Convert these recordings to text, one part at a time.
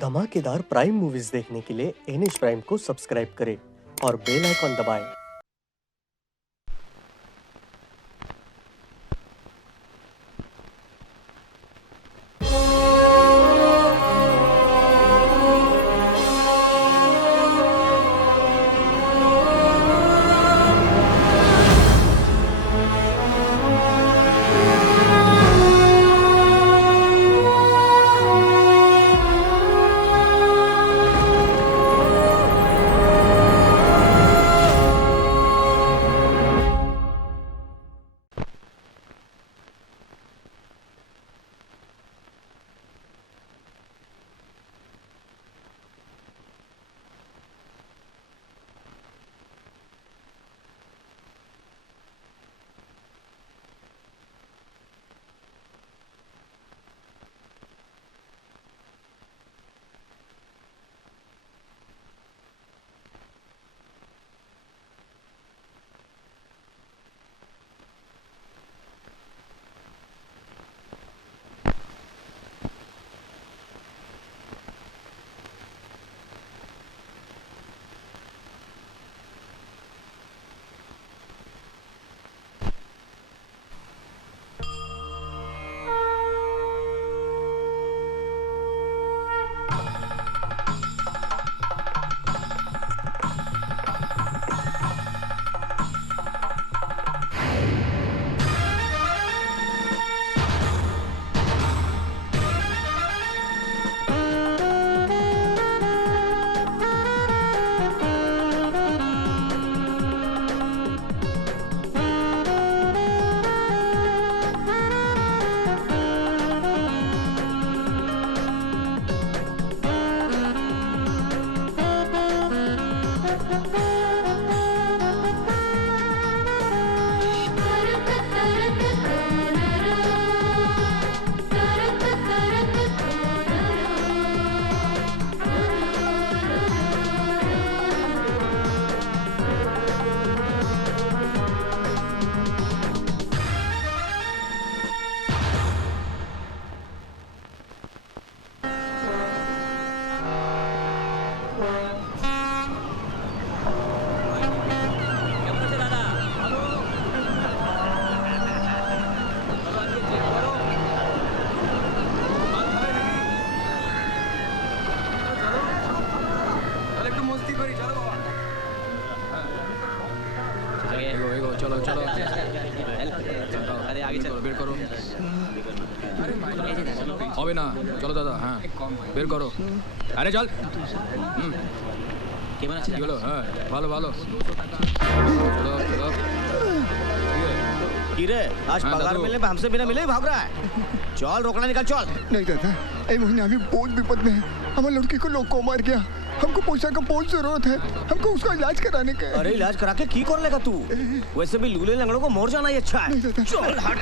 धमाकेदार prime movies देखने के लिए एनएच प्राइम को सब्सक्राइब करें और बेल आइकॉन दबाएं। चलो चलो अरे आगे चलो বের করো হবে না চলো দাদা হ্যাঁ বের করো আরে চল কেমন আছে চলো হ্যাঁ ভালো ভালো চলো চলো कीरे आज हाँ, पगार दादू। मिलने पे हमसे बिना मिले ही भाग रहा है चल रोकना निकल चल नहीं दादा ये महीने अभी बहुत विपद में है। हमारे लड़की को लोग को मार गया। हमको पैसा का बहुत जरूरत है। हमको उसका इलाज कराने का है। अरे इलाज करा के की कर लेगा तू वैसे भी लूले लंगड़ों को मोर जाना ही अच्छा है नहीं दादा चल हट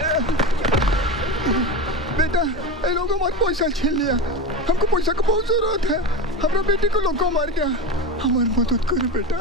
बेटा ये लोगों हमारे पैसा छीन लिया। हमको पैसा का बहुत जरूरत है। हमारा बेटी को लोग को मार गया। हमारी मदद करो बेटा।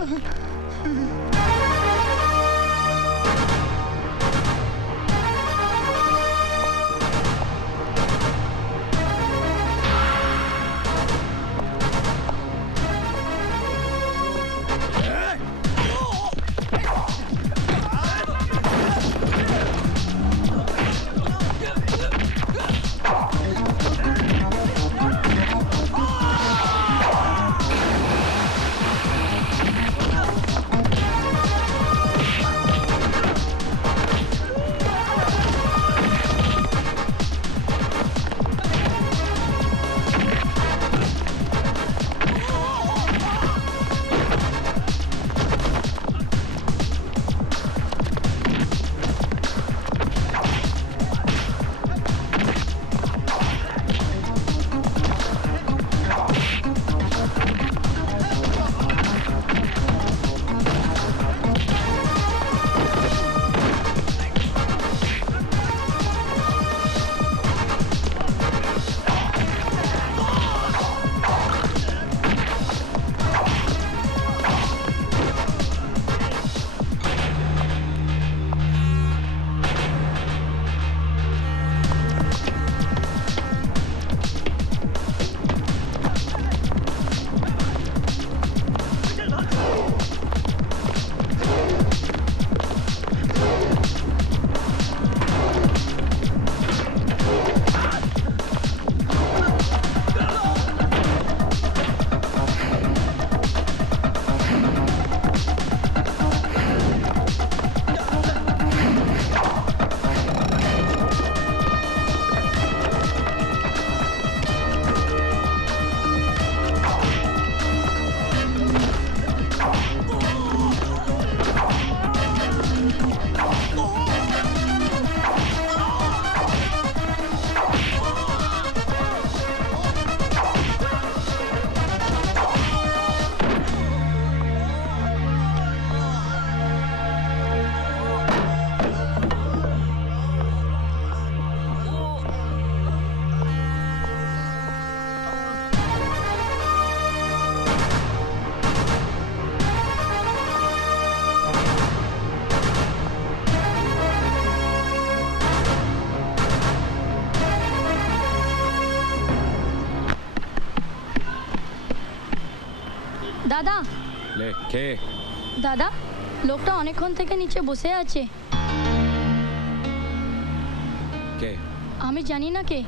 দাদা ले खे দাদা লোকটা অনেকক্ষণ থেকে নিচে বসে আছে के আমি জানি না কে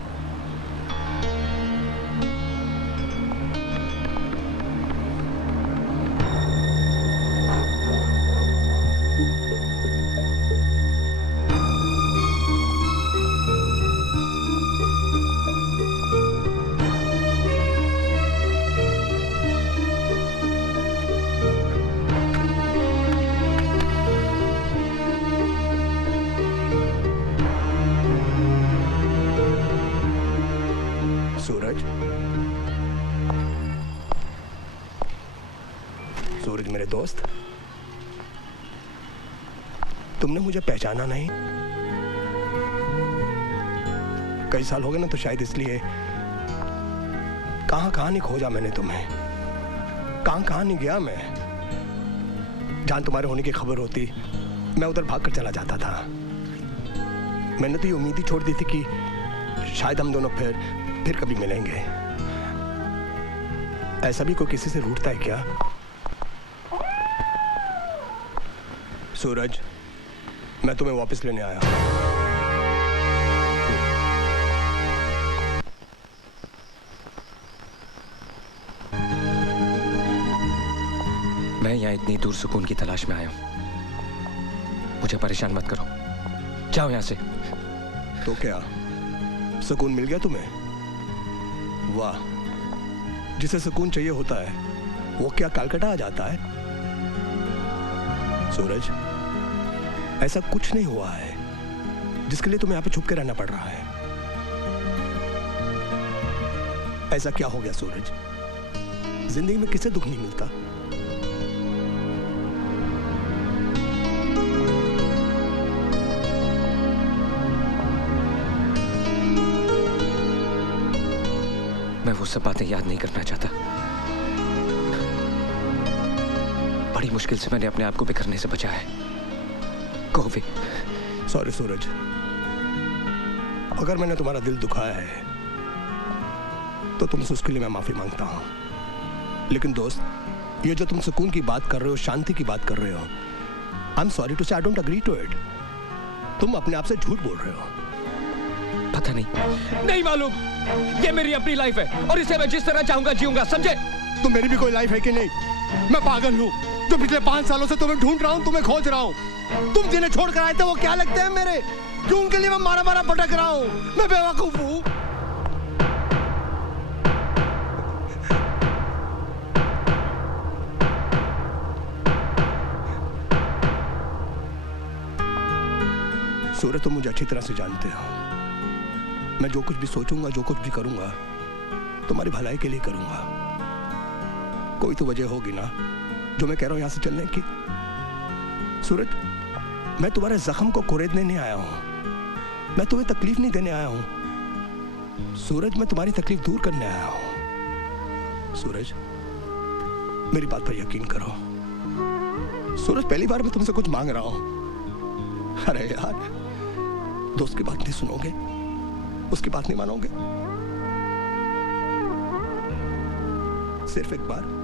सूरज सूरज मेरे दोस्त तुमने मुझे पहचाना नहीं कई साल हो गए ना तो शायद इसलिए कहां कहां नहीं खोजा मैंने तुम्हें कहां कहां नहीं गया मैं जहां तुम्हारे होने की खबर होती मैं उधर भागकर चला जाता था मैंने तो ये उम्मीद ही छोड़ दी थी कि शायद हम दोनों फिर कभी मिलेंगे ऐसा भी कोई किसी से रूठता है क्या सूरज मैं तुम्हें वापस लेने आया मैं यहाँ इतनी दूर सुकून की तलाश में आया हूँ मुझे परेशान मत करो जाओ यहाँ से तो क्या सुकून मिल गया तुम्हें वाह जिसे सुकून चाहिए होता है वो क्या कलकत्ता आ जाता है सूरज ऐसा कुछ नहीं हुआ है जिसके लिए तुम्हें यहाँ पे छुप के रहना पड़ रहा है ऐसा क्या हो गया सूरज जिंदगी में किसे दुख नहीं मिलता मैं वो सब बातें याद नहीं करना चाहता बड़ी मुश्किल से मैंने अपने आप को बिखरने से बचाया है कोवी सॉरी सूरज अगर मैंने तुम्हारा दिल दुखाया है तो तुमसे उसके लिए मैं माफी मांगता हूं लेकिन दोस्त ये जो तुम सुकून की बात कर रहे हो शांति की बात कर रहे हो I am sorry to say I don't agree to it तुम अपने आप से झूठ बोल रहे हो पता नहीं मालूम ये मेरी अपनी लाइफ है और इसे मैं जिस तरह चाहूंगा जीऊंगा समझे तुम मेरी भी कोई लाइफ है कि नहीं मैं पागल हूँ जो पिछले 5 सालों से तुम्हें ढूंढ रहा हूँ तुम्हें खोज रहा हूँ तुम जिन्हें छोड़ कर आए थे वो क्या लगते हैं मेरे क्यों उनके लिए मैं मारा भटक रहा हूँ मैं बेवकूफ हूँ सूरज तुम मुझे अच्छी तरह से जानते हो मैं जो कुछ भी सोचूंगा जो कुछ भी करूंगा तुम्हारी भलाई के लिए करूंगा कोई तो वजह होगी ना जो मैं कह रहा हूं यहां से चलने की सूरज मैं तुम्हारे जख्म को कुरेदने नहीं आया हूं मैं तुम्हें तकलीफ नहीं देने आया हूं सूरज मैं तुम्हारी तकलीफ दूर करने आया हूं सूरज मेरी बात पर यकीन करो सूरज पहली बार मैं तुमसे कुछ मांग रहा हूं अरे यार दोस्त की बात नहीं सुनोगे उसकी बात नहीं मानोगे सिर्फ एक बार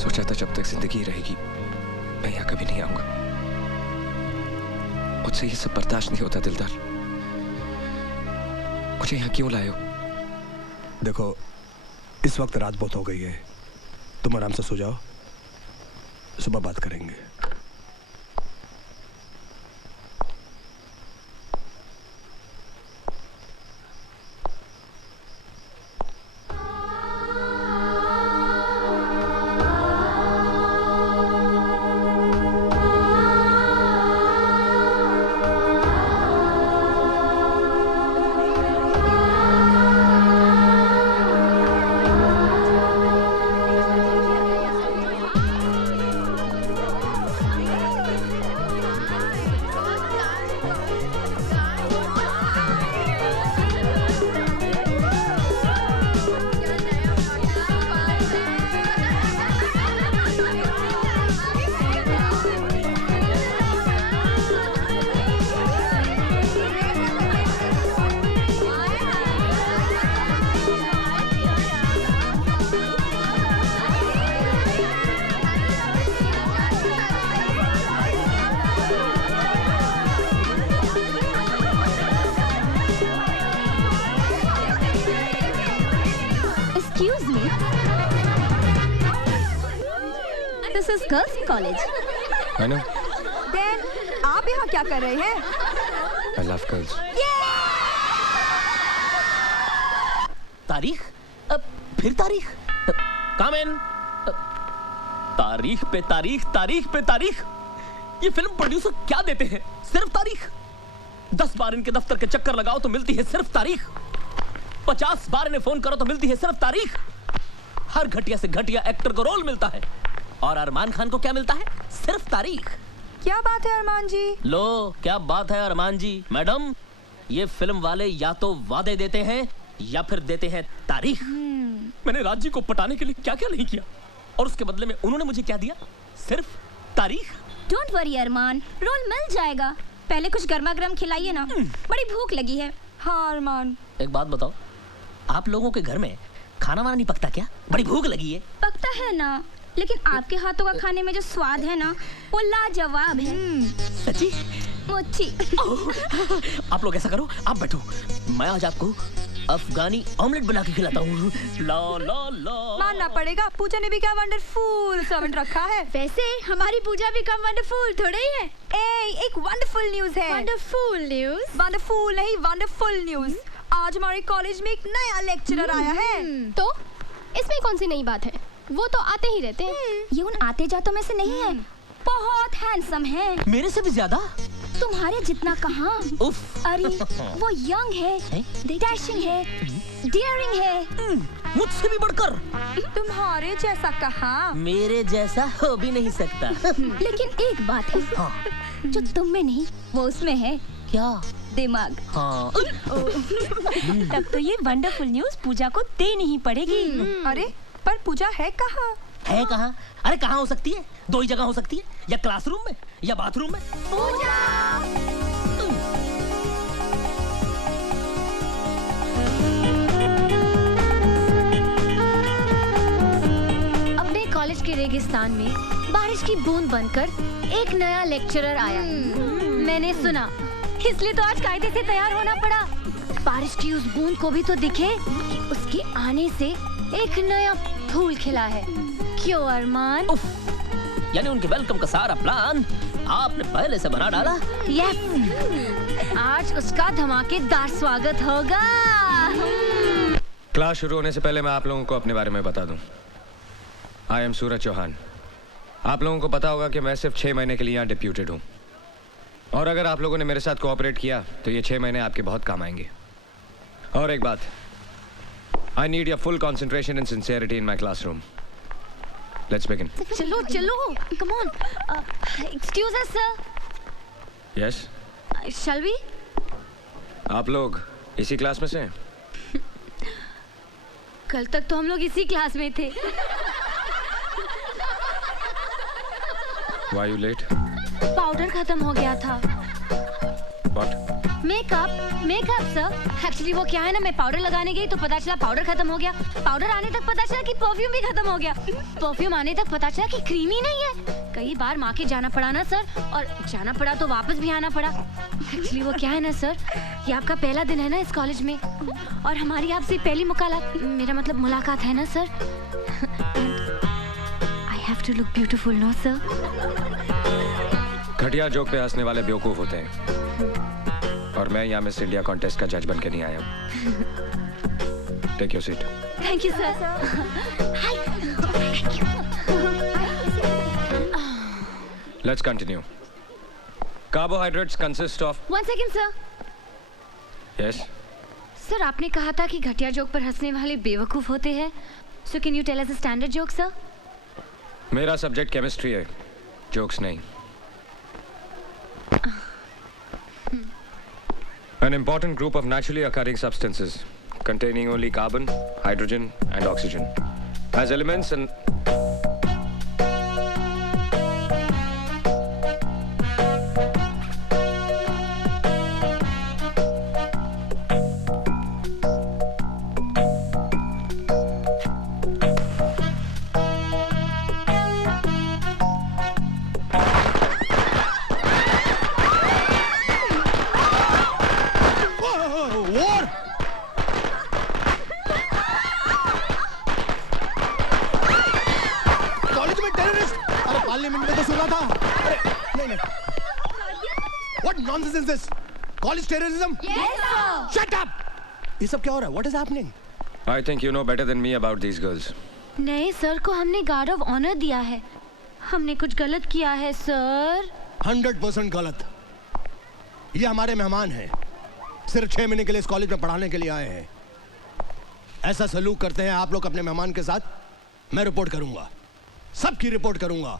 सोचा था जब तक जिंदगी रहेगी मैं यहाँ कभी नहीं आऊंगा मुझसे ये सब बर्दाश्त नहीं होता दिलदार मुझे यहाँ क्यों लाए हो देखो इस वक्त रात बहुत हो गई है तुम आराम से सो जाओ सुबह बात करेंगे Excuse me. This is girls' college. I know. Then आप यहाँ क्या कर रहे हैं? I love girls. तारीख? फिर तारीख? Come in. तारीख पे तारीख, तारीख पे तारीख। ये फिल्म प्रोड्यूसर क्या देते हैं? सिर्फ तारीख। 10 बार इनके दफ्तर के चक्कर लगाओ तो मिलती है सिर्फ तारीख। 50 बार इन्हें फोन करो तो मिलती है सिर्फ तारीख। हर घटिया से घटिया एक्टर को रोल मिलता है और अरमान खान को क्या मिलता है? सिर्फ तारीख। क्या बात है अरमान जी? लो क्या बात है अरमान जी। मैडम, ये फिल्म वाले या तो वादे देते हैं या फिर देते हैं तारीख। मैंने राज जी को पटाने के लिए क्या क्या नहीं किया और उसके बदले में उन्होंने मुझे क्या दिया? सिर्फ तारीख। Don't worry अरमान, रोल मिल जाएगा। पहले कुछ गर्मा गर्म खिलाइए ना, बड़ी भूख लगी है। हाँ अरमान। एक बात बताओ, आप लोगों के घर में खाना वाना नहीं पकता क्या? बड़ी भूख लगी है। पकता है ना, लेकिन आपके हाथों का खाने में जो स्वाद है ना, वो लाजवाब है। सच्ची? मुच्ची। आप लोग ऐसा करो, आप बैठो, मैं आज आपको अफगानी ऑमलेट बना के खिलाता हूँ। ला ला ला। मानना पड़ेगा, पूजा ने भी क्या वंडरफुल सर्वेंट रखा है। वैसे हमारी पूजा भी कम वंडरफुल थोड़ी है। एक वंडरफुल न्यूज़ है। Wonderful news? वंडरफुल नहीं, वंडरफुल न्यूज़। आज हमारे कॉलेज में एक नया लेक्चरर आया है। तो इसमें कौन सी नई बात है? वो तो आते ही रहते हैं। ये उन आते जातों में से नहीं है। बहुत हैंडसम है। मेरे से भी ज्यादा? तुम्हारे जितना कहाँ? उफ। अरे वो यंग है, डैशिंग है, डेयरिंग है। मुझसे भी बढ़कर। तुम्हारे जैसा कहाँ? मेरे जैसा हो भी नहीं सकता। लेकिन एक बात है, हाँ। जो तुम में नहीं वो उसमें है। क्या? दिमाग। हाँ। तब तो ये वंडरफुल न्यूज़ पूजा को देनी ही पड़ेगी। अरे पर पूजा है कहाँ? है कहाँ? अरे कहाँ हो सकती है? 2 ही जगह हो सकती है, या क्लासरूम में या बाथरूम में। पूजा! अपने कॉलेज के रेगिस्तान में बारिश की बूंद बनकर एक नया लेक्चरर आया है। मैंने सुना, इसलिए तो आज कायदे से तैयार होना पड़ा। बारिश की उस बूंद को भी तो दिखे कि उसके आने से एक नया फूल खिला है। क्यों अरमान? यानी उनके वेलकम का सारा प्लान आपने पहले से बना डाला? यस, आज उसका धमाकेदार स्वागत होगा। क्लास शुरू होने से पहले मैं आप लोगों को अपने बारे में बता दूं। आई एम सूरज चौहान। आप लोगों को पता होगा कि मैं सिर्फ 6 महीने के लिए यहाँ डिप्यूटेड हूँ, और अगर आप लोगों ने मेरे साथ कोऑपरेट किया तो ये 6 महीने आपके बहुत काम आएंगे। और एक बात, I need your full concentration and sincerity in my classroom. Let's begin. चलो चलो, come on. Excuse us sir. Yes, shall we? आप लोग इसी क्लास में से हैं? कल तक तो हम लोग इसी क्लास में थे। Why you late? पाउडर खत्म हो गया था। What? Makeup sir. एक्चुअली वो क्या है ना, मैं पाउडर लगाने गई तो पता चला पाउडर खत्म हो गया। पाउडर आने तक पता चला कि परफ्यूम भी खत्म हो गया। परफ्यूम आने तक पता चला कि क्रीम ही नहीं है। कई बार माँ के जाना पड़ा ना सर, और जाना पड़ा तो वापस भी आना पड़ा। एक्चुअली वो क्या है ना सर, ये आपका पहला दिन है ना इस कॉलेज में, और हमारी आपसे पहली मुलाकात है ना sir. I have to look beautiful no sir. घटिया जोक पे हंसने वाले बेवकूफ होते हैं, और मैं यहाँ मिस इंडिया कॉन्टेस्ट का जज बन के नहीं आया हूँ। Take your seat. Thank you sir. Let's continue. Carbohydrates consist of. 1 second sir. Yes sir, आपने कहा था कि घटिया जोक पर हंसने वाले बेवकूफ होते हैं। So can you tell us a standard joke sir? मेरा सब्जेक्ट केमिस्ट्री है, जोक्स नहीं। An important group of naturally occurring substances containing only carbon, hydrogen, and oxygen as elements and parliament में तो सुना था। अरे नहीं नहीं, what nonsense is this? College terrorism? Shut up! ये सब क्या हो रहा है? What is happening? I think you know better than me about these girls. नहीं सर को हमने गार्ड ऑफ ऑनर दिया है। हमने कुछ गलत किया है सर। 100% गलत। ये हमारे मेहमान हैं, सिर्फ 6 महीने के लिए इस कॉलेज में पढ़ाने के लिए आए हैं। ऐसा सलूक करते हैं आप लोग अपने मेहमान के साथ? मैं रिपोर्ट करूंगा, सबकी रिपोर्ट करूंगा।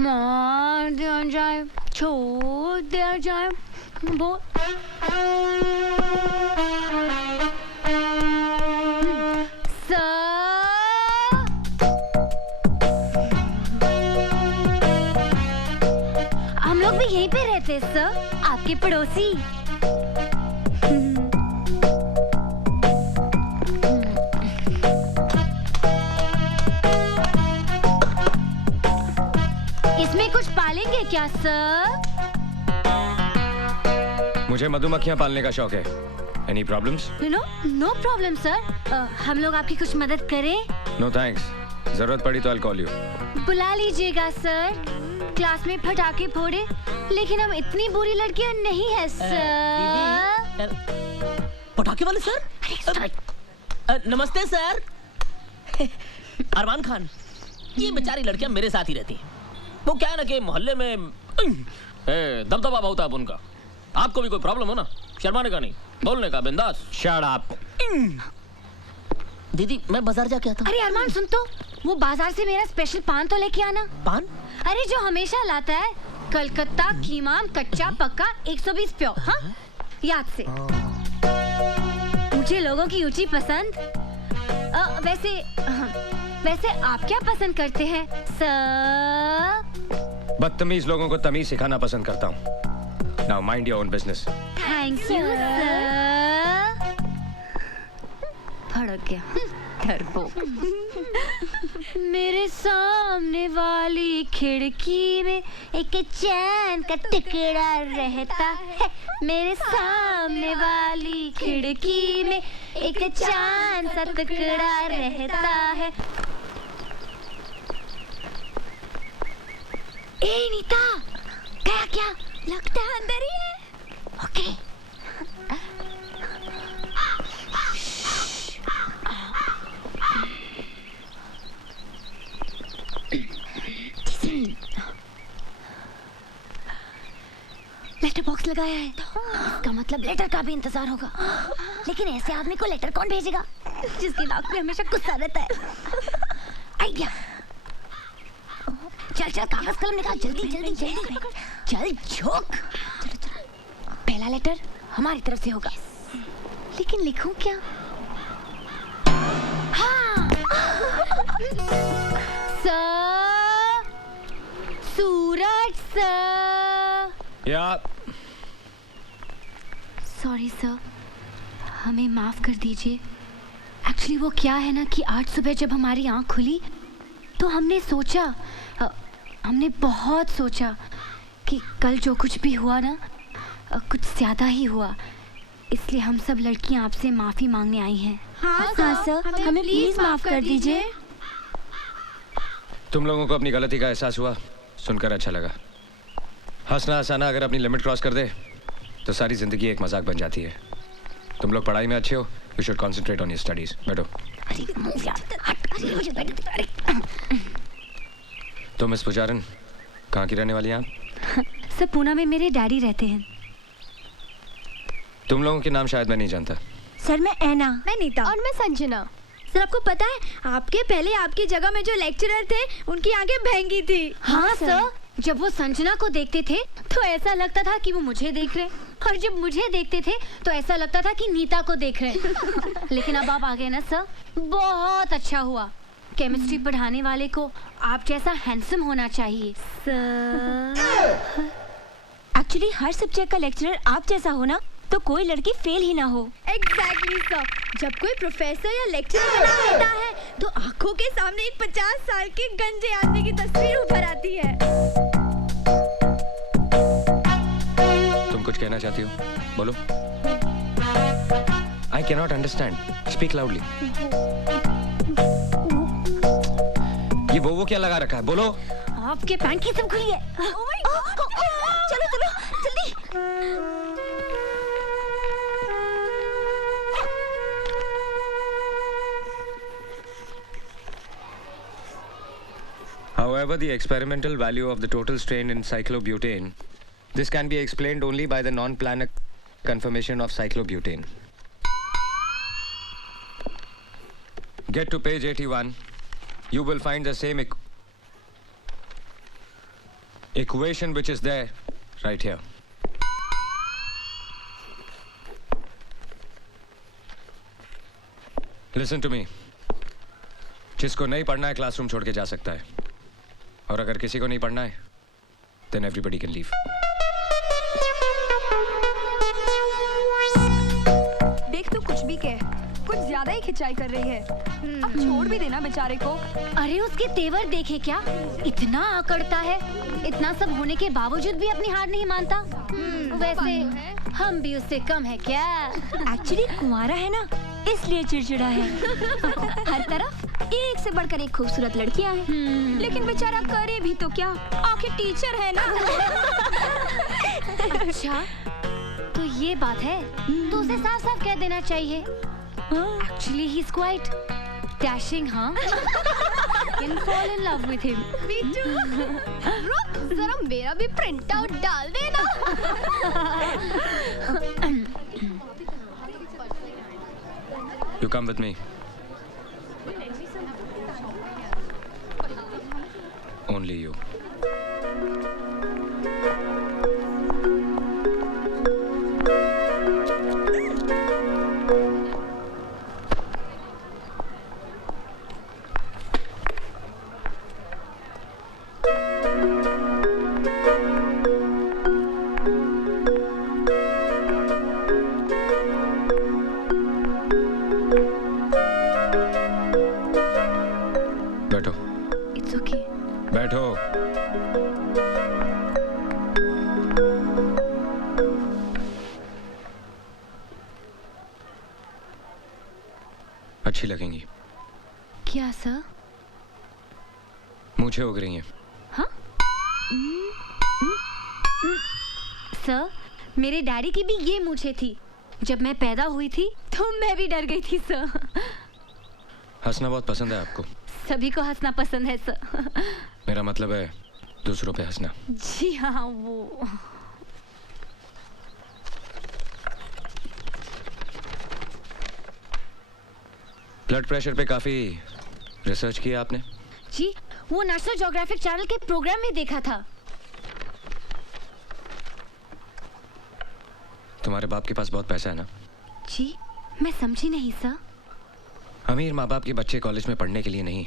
मार दिया जाए, छोड़ दिया जाए, वो हम लोग भी यहीं पे रहते सर, आपके पड़ोसी। इसमें कुछ पालेंगे क्या सर? मुझे मधुमक्खियां पालने का शौक है। Any problems? No problem sir. हम लोग आपकी कुछ मदद करें? नो थैंक्स, जरूरत पड़ी तो आई कॉल यू। बुला लीजिएगा सर। क्लास में पटाखे फोड़े, लेकिन हम इतनी बुरी लड़कियां नहीं है सर। पटाखे वाले सर? नमस्ते सर। अरमान खान, ये बेचारी लड़कियां मेरे साथ ही रहती हैं। वो क्या है ना कि मोहल्ले में दबदबा बहुत है उनका। आपको भी कोई प्रॉब्लम हो ना, शर्माने का नहीं, बोलने का, बिंदास। Shut up. दीदी मैं बाजार जाके आता हूँ। अरे अरमान सुन तो, वो बाजार से मेरा स्पेशल पान तो लेके आना। पान? अरे जो हमेशा लाता है, कलकत्ता कीमाम कच्चा पक्का 120 प्योर। हाँ याद से। मुझे लोगों की ऊंची पसंद। वैसे आप क्या पसंद करते हैं सर? बदतमीज लोगों को तमीज सिखाना पसंद करता हूँ। Now mind your own business. Thank you sir. भड़क गया डरपोक। मेरे सामने वाली खिड़की में एक चैन का टुकड़ा रहता है। मेरे सामने वाली खिड़की में एक चांद सा टुकड़ा रहता है। ए नीता, गया क्या? लगता है अंदर ही है। ओके। लेटर बॉक्स लगाया है, इसका मतलब लेटर का भी इंतजार होगा। लेकिन ऐसे आदमी को लेटर कौन भेजेगा जिसकी नाक पे हमेशा गुस्सा रहता है? आइडिया। चल चल कागज कलम निकाल, जल्दी जल्दी जल्दी। चल झोंक। पहला लेटर हमारी तरफ से होगा, लेकिन लिखूं क्या? हाँ। सर, सूरज सर। या सॉरी सर, हमें माफ कर दीजिए। एक्चुअली वो क्या है ना कि आज सुबह जब हमारी आंख खुली तो हमने सोचा, हमने बहुत सोचा कि कल जो कुछ भी हुआ ना, कुछ ज़्यादा ही हुआ। इसलिए हम सब लड़कियां आपसे माफ़ी मांगने आई हैं। हाँ सर, हमें प्लीज़ माफ़ कर दीजिए। तुम लोगों को अपनी गलती का एहसास हुआ, सुनकर अच्छा लगा। हंसना हंसाना अगर अपनी लिमिट क्रॉस कर दे तो सारी जिंदगी एक मजाक बन जाती है। तुम लोग पढ़ाई में अच्छे हो, you should concentrate on your studies. बैठो। तो मिस पुजारन, कहाँ की रहने वाली हैं आप? सर पूना में मेरे डैडी रहते हैं। तुम लोगों के नाम शायद मैं नहीं जानता। सर मैं ऐना। मैं नीता। और मैं संजना। सर आपको पता है, आपके पहले आपकी जगह में जो लेक्चरर थे उनकी आंखें भैंगी थी। हाँ सर, जब वो संजना को देखते थे तो ऐसा लगता था कि वो मुझे देख रहे, और जब मुझे देखते थे तो ऐसा लगता था कि नीता को देख रहे। लेकिन अब आप आ गए ना सर, बहुत अच्छा हुआ। केमिस्ट्री पढ़ाने वाले को आप जैसा हैंडसम होना चाहिए सर। एक्चुअली हर सब्जेक्ट का लेक्चरर आप जैसा हो ना, तो कोई लड़की फेल ही ना हो। Exactly sir. जब कोई प्रोफेसर या लेक्चरर बना होता है तो आंखों के सामने एक 50 साल के गंजे आदमी की तस्वीर उभर आती है। तुम कुछ कहना चाहती हो? बोलो। I cannot understand. Speak loudly. ये वो क्या लगा रखा है? बोलो. आपके पैंट की सब खुली है. चलो चलो जल्दी. However, the experimental value of the total strain in cyclobutane, this can be explained only by the non-planar conformation of cyclobutane. Get to page 81. You will find the same equation which is there right here. Listen to me. जिसको नहीं पढ़ना है classroom छोड़ के जा सकता है, और अगर किसी को नहीं पढ़ना है, then everybody can leave. देख तू कुछ भी कह, कुछ ज्यादा ही खिंचाई कर रही है. अब छोड़ भी देना बेचारे को. अरे उसके तेवर देखे क्या, इतना आकड़ता है. इतना सब होने के बावजूद भी अपनी हार नहीं मानता. वैसे हम भी उससे कम है क्या? एक्चुअली कुंवारा है ना, इसलिए चिड़चिड़ा है. हर तरफ एक से बढ़कर एक खूबसूरत लड़कियां हैं, लेकिन बेचारा करे भी तो क्या, आखिर टीचर है ना. अच्छा तो ये बात है, तो उसे साफ साफ कह देना चाहिए. Actually he's quite dashing, हाँ? Can fall in love with him. Me too. रुक, जरा मेरा भी प्रिंट आउट डाल देना. You come with me. Only you. बैठो. It's okay. बैठो. अच्छी लगेंगी. क्या सर? मूछें उग रही हैं. हाँ? सर, मेरे डैडी की भी ये मूछें थी. जब मैं पैदा हुई थी तो मैं भी डर गई थी सर. हंसना बहुत पसंद है आपको. सभी को हंसना पसंद है सर. मेरा मतलब है दूसरों पे हंसना. जी हाँ, वो ब्लड प्रेशर पे काफी रिसर्च किया आपने? जी, वो नेशनल ज्योग्राफिक चैनल के प्रोग्राम में देखा था. तुम्हारे बाप के पास बहुत पैसा है ना? जी, मैं समझी नहीं सर. अमीर माँ बाप के बच्चे कॉलेज में पढ़ने के लिए नहीं,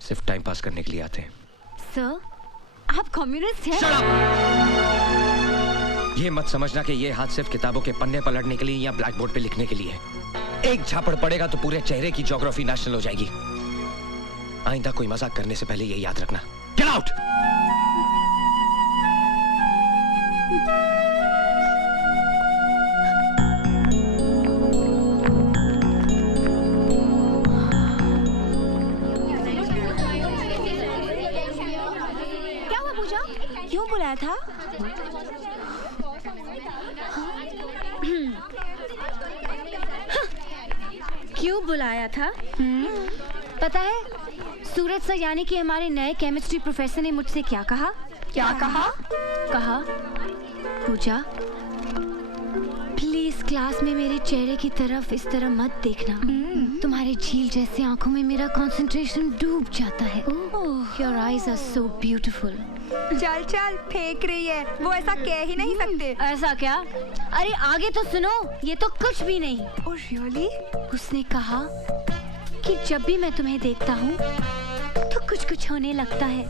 सिर्फ टाइम पास करने के लिए आते हैं. सर, आप कम्युनिस्ट हैं? ये मत समझना कि ये हाथ सिर्फ किताबों के पन्ने पलटने के लिए या ब्लैक बोर्ड पे लिखने के लिए है. एक झापड़ पड़ेगा तो पूरे चेहरे की ज्योग्राफी नेशनल हो जाएगी. आइंदा कोई मजाक करने से पहले ये याद रखना. Get out. क्या हुआ पूजा? क्यों बुलाया था? क्यों बुलाया था? पता है, सूरज सर यानी कि हमारे नए केमिस्ट्री प्रोफेसर ने मुझसे क्या कहा? क्या कहा? कहा, पूजा प्लीज क्लास में मेरे चेहरे की तरफ इस तरह मत देखना. तुम्हारे झील जैसे आंखों में मेरा कंसंट्रेशन डूब जाता है. Your eyes are so beautiful. चल चल, फेंक रही है. वो ऐसा कह ही नहीं सकते. ऐसा क्या? अरे आगे तो सुनो, ये तो कुछ भी नहीं. Oh really? उसने कहा कि जब भी मैं तुम्हें देखता हूँ तो कुछ कुछ होने लगता है.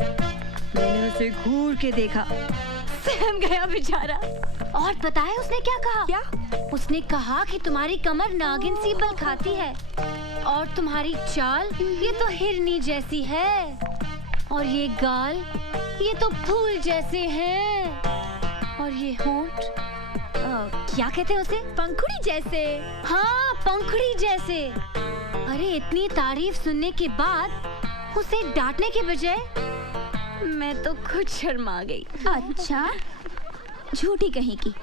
मैंने उसे घूर के देखा, सहम गया बेचारा. और पता है उसने क्या कहा? क्या? उसने कहा कि तुम्हारी कमर नागिन सी बल खाती है और तुम्हारी चाल ये तो हिरनी जैसी है और ये गाल ये तो फूल जैसे हैं और ये होंठ क्या कहते हैं उसे? पंखुड़ी जैसे। हाँ, पंखुड़ी जैसे। अरे इतनी तारीफ सुनने के बाद उसे डांटने के बजाय मैं तो खुद शर्मा गई। अच्छा, झूठी कहीं की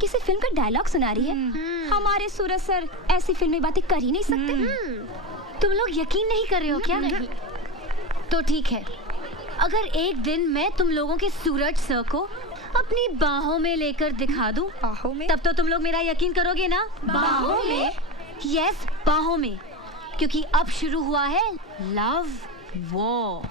किसी फिल्म का डायलॉग सुना रही है। हमारे सूरज सर ऐसी फिल्मी बातें कर ही नहीं सकते। तुम लोग यकीन नहीं कर रहे हो क्या? नहीं। तो ठीक है, अगर एक दिन मैं तुम लोगों के सूरज सर को अपनी बाहों में लेकर दिखा दूं, बाहों में? तब तो तुम लोग मेरा यकीन करोगे ना? बाहों में? यस, बाहों में, क्योंकि अब शुरू हुआ है लव वॉर।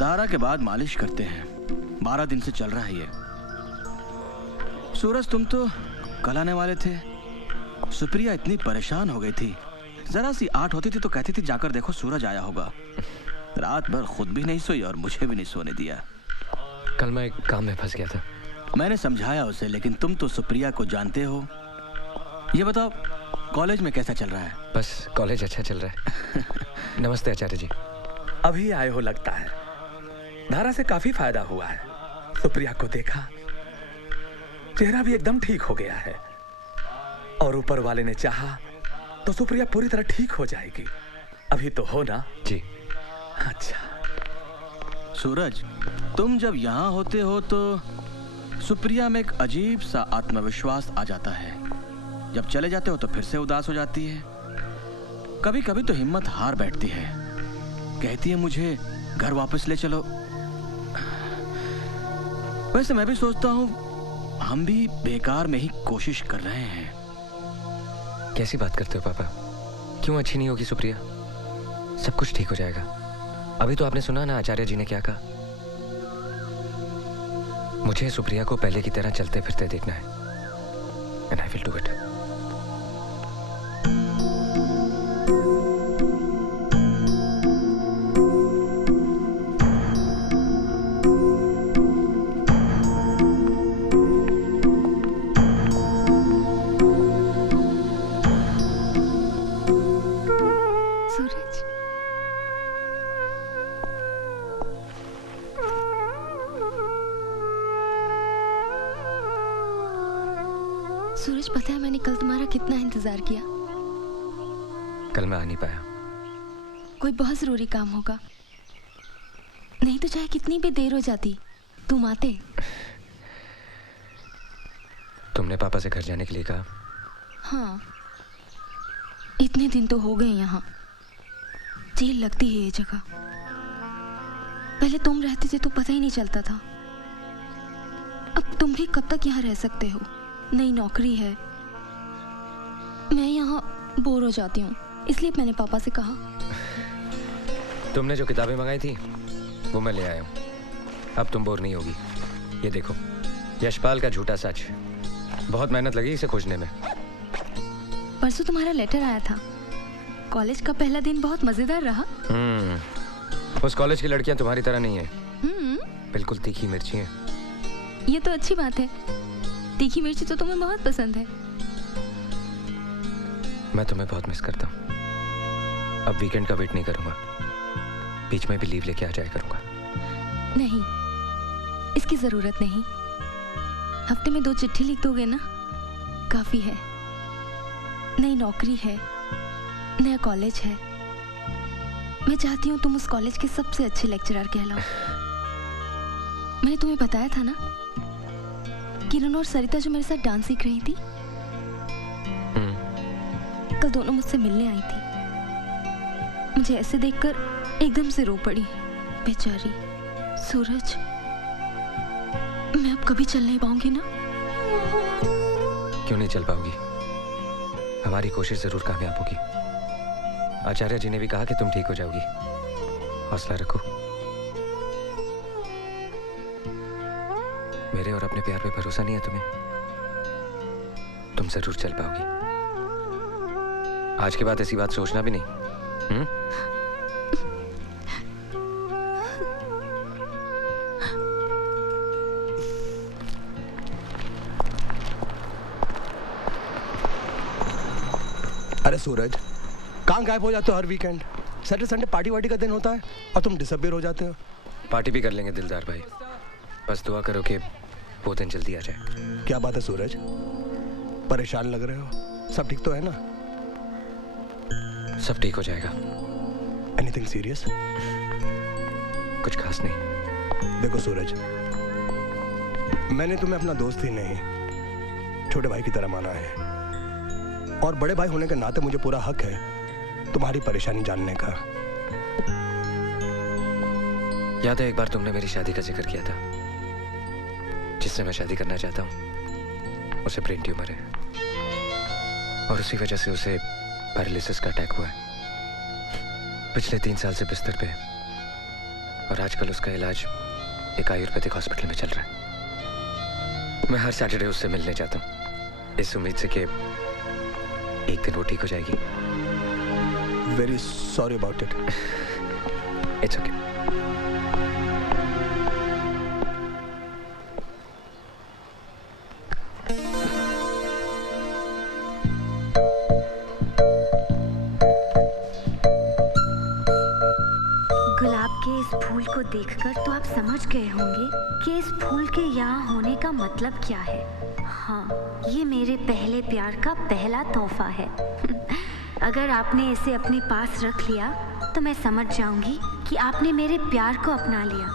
धारा के बाद मालिश करते हैं। 12 दिन से चल रहा है ये। सूरज, तुम तो कल आने वाले थे। सुप्रिया इतनी परेशान हो गई थी, जरा सी आठ होती थी तो कहती थी जाकर देखो सूरज आया होगा। रात भर खुद भी नहीं सोई और मुझे भी नहीं सोने दिया। कल मैं एक काम में फंस गया था। मैंने समझाया उसे, लेकिन तुम तो सुप्रिया को जानते हो। ये बताओ, कॉलेज में कैसा चल रहा है? बस कॉलेज अच्छा चल रहा है। नमस्ते आचार्य जी। अभी आए हो लगता है। धारा से काफी फायदा हुआ है। सुप्रिया को देखा, चेहरा भी एकदम ठीक हो गया है, और ऊपर वाले ने चाहा तो सुप्रिया पूरी तरह ठीक हो जाएगी। अभी तो हो ना? जी। अच्छा सूरज, तुम जब यहाँ होते हो तो सुप्रिया में एक अजीब सा आत्मविश्वास आ जाता है। जब चले जाते हो तो फिर से उदास हो जाती है। कभी कभी तो हिम्मत हार बैठती है, कहती है मुझे घर वापस ले चलो। वैसे मैं भी सोचता हूँ हम भी बेकार में ही कोशिश कर रहे हैं। कैसी बात करते हो पापा? क्यों अच्छी नहीं होगी सुप्रिया? सब कुछ ठीक हो जाएगा। अभी तो आपने सुना ना आचार्य जी ने क्या कहा। मुझे सुप्रिया को पहले की तरह चलते फिरते देखना है, and I will do it. Suraj, पता है मैंने कल तुम्हारा कितना इंतजार किया। कल मैं आ नहीं पाया। कोई बहुत जरूरी काम होगा, नहीं तो चाहे कितनी भी देर हो जाती तुम आते। तुमने पापा से घर जाने के लिए कहा? हाँ, इतने दिन तो हो गए यहाँ। जेल लगती है ये जगह। पहले तुम रहते थे तो पता ही नहीं चलता था। अब तुम भी कब तक यहाँ रह सकते हो? नई नौकरी है। मैं यहाँ बोर हो जाती हूँ, इसलिए मैंने पापा से कहा। तुमने जो किताबें मंगाई थी वो मैं ले आया हूँ। अब तुम बोर नहीं होगी। ये देखो, यशपाल का झूठा सच। बहुत मेहनत लगी इसे खोजने में। परसों तुम्हारा लेटर आया था। कॉलेज का पहला दिन बहुत मजेदार रहा। उस कॉलेज की लड़कियां तुम्हारी तरह नहीं है। बिल्कुल तीखी मिर्ची हैं। ये तो अच्छी बात है। तीखी मिर्ची तो तुम्हें बहुत पसंद है। मैं तुम्हें बहुत मिस करता हूँ। अब वीकेंड का वेट नहीं करूंगा, बीच में भी लीव लेके आ जाया करूंगा। नहीं, इसकी जरूरत नहीं। हफ्ते में 2 चिट्ठी लिख दोगे ना, काफी है। नई नौकरी है, नया कॉलेज है। मैं चाहती हूँ तुम उस कॉलेज के सबसे अच्छे लेक्चरर कहलाओ। मैंने तुम्हें बताया था ना, किरण और सरिता जो मेरे साथ डांस सीख रही थी, कल दोनों मुझसे मिलने आई थी। मुझे ऐसे देखकर एकदम से रो पड़ी। बेचारी। सूरज, मैं अब कभी चल नहीं पाऊंगी ना? क्यों नहीं चल पाओगी? हमारी कोशिश जरूर कामयाब होगी। आचार्य जी ने भी कहा कि तुम ठीक हो जाओगी। हौसला रखो। मेरे और अपने प्यार पे भरोसा नहीं है तुम्हें? तुम जरूर चल पाओगी। आज के बाद ऐसी बात सोचना भी नहीं। अरे सूरज, कहाँ गायब हो जाते हो हर वीकेंड? सैटरडे संडे पार्टी वार्टी का दिन होता है और तुम डिसअपीयर हो जाते हो। पार्टी भी कर लेंगे दिलदार भाई, बस दुआ करो कि वो दिन जल्दी आ जाए। क्या बात है सूरज, परेशान लग रहे हो? सब ठीक तो है ना? सब ठीक हो जाएगा। Anything serious? कुछ खास नहीं। देखो सूरज, मैंने तुम्हें अपना दोस्त ही नहीं छोटे भाई की तरह माना है, और बड़े भाई होने के नाते मुझे पूरा हक है तुम्हारी परेशानी जानने का। याद है एक बार तुमने मेरी शादी का जिक्र किया था? जिससे मैं शादी करना चाहता हूँ उसे ब्रेन ट्यूमर है, और उसी वजह से उसे पैरालिसिस का अटैक हुआ है। पिछले 3 साल से बिस्तर पे है, और आजकल उसका इलाज एक आयुर्वेदिक हॉस्पिटल में चल रहा है। मैं हर सैटरडे उससे मिलने जाता हूँ, इस उम्मीद से कि एक दिन वो ठीक हो जाएगी। Very sorry about it. It's okay. गुलाब के इस फूल को देखकर तो आप समझ गए होंगे कि इस फूल के यहाँ होने का मतलब क्या है। हाँ, ये मेरे पहले प्यार का पहला तोहफा है। अगर आपने इसे अपने पास रख लिया तो मैं समझ जाऊंगी कि आपने मेरे प्यार को अपना लिया,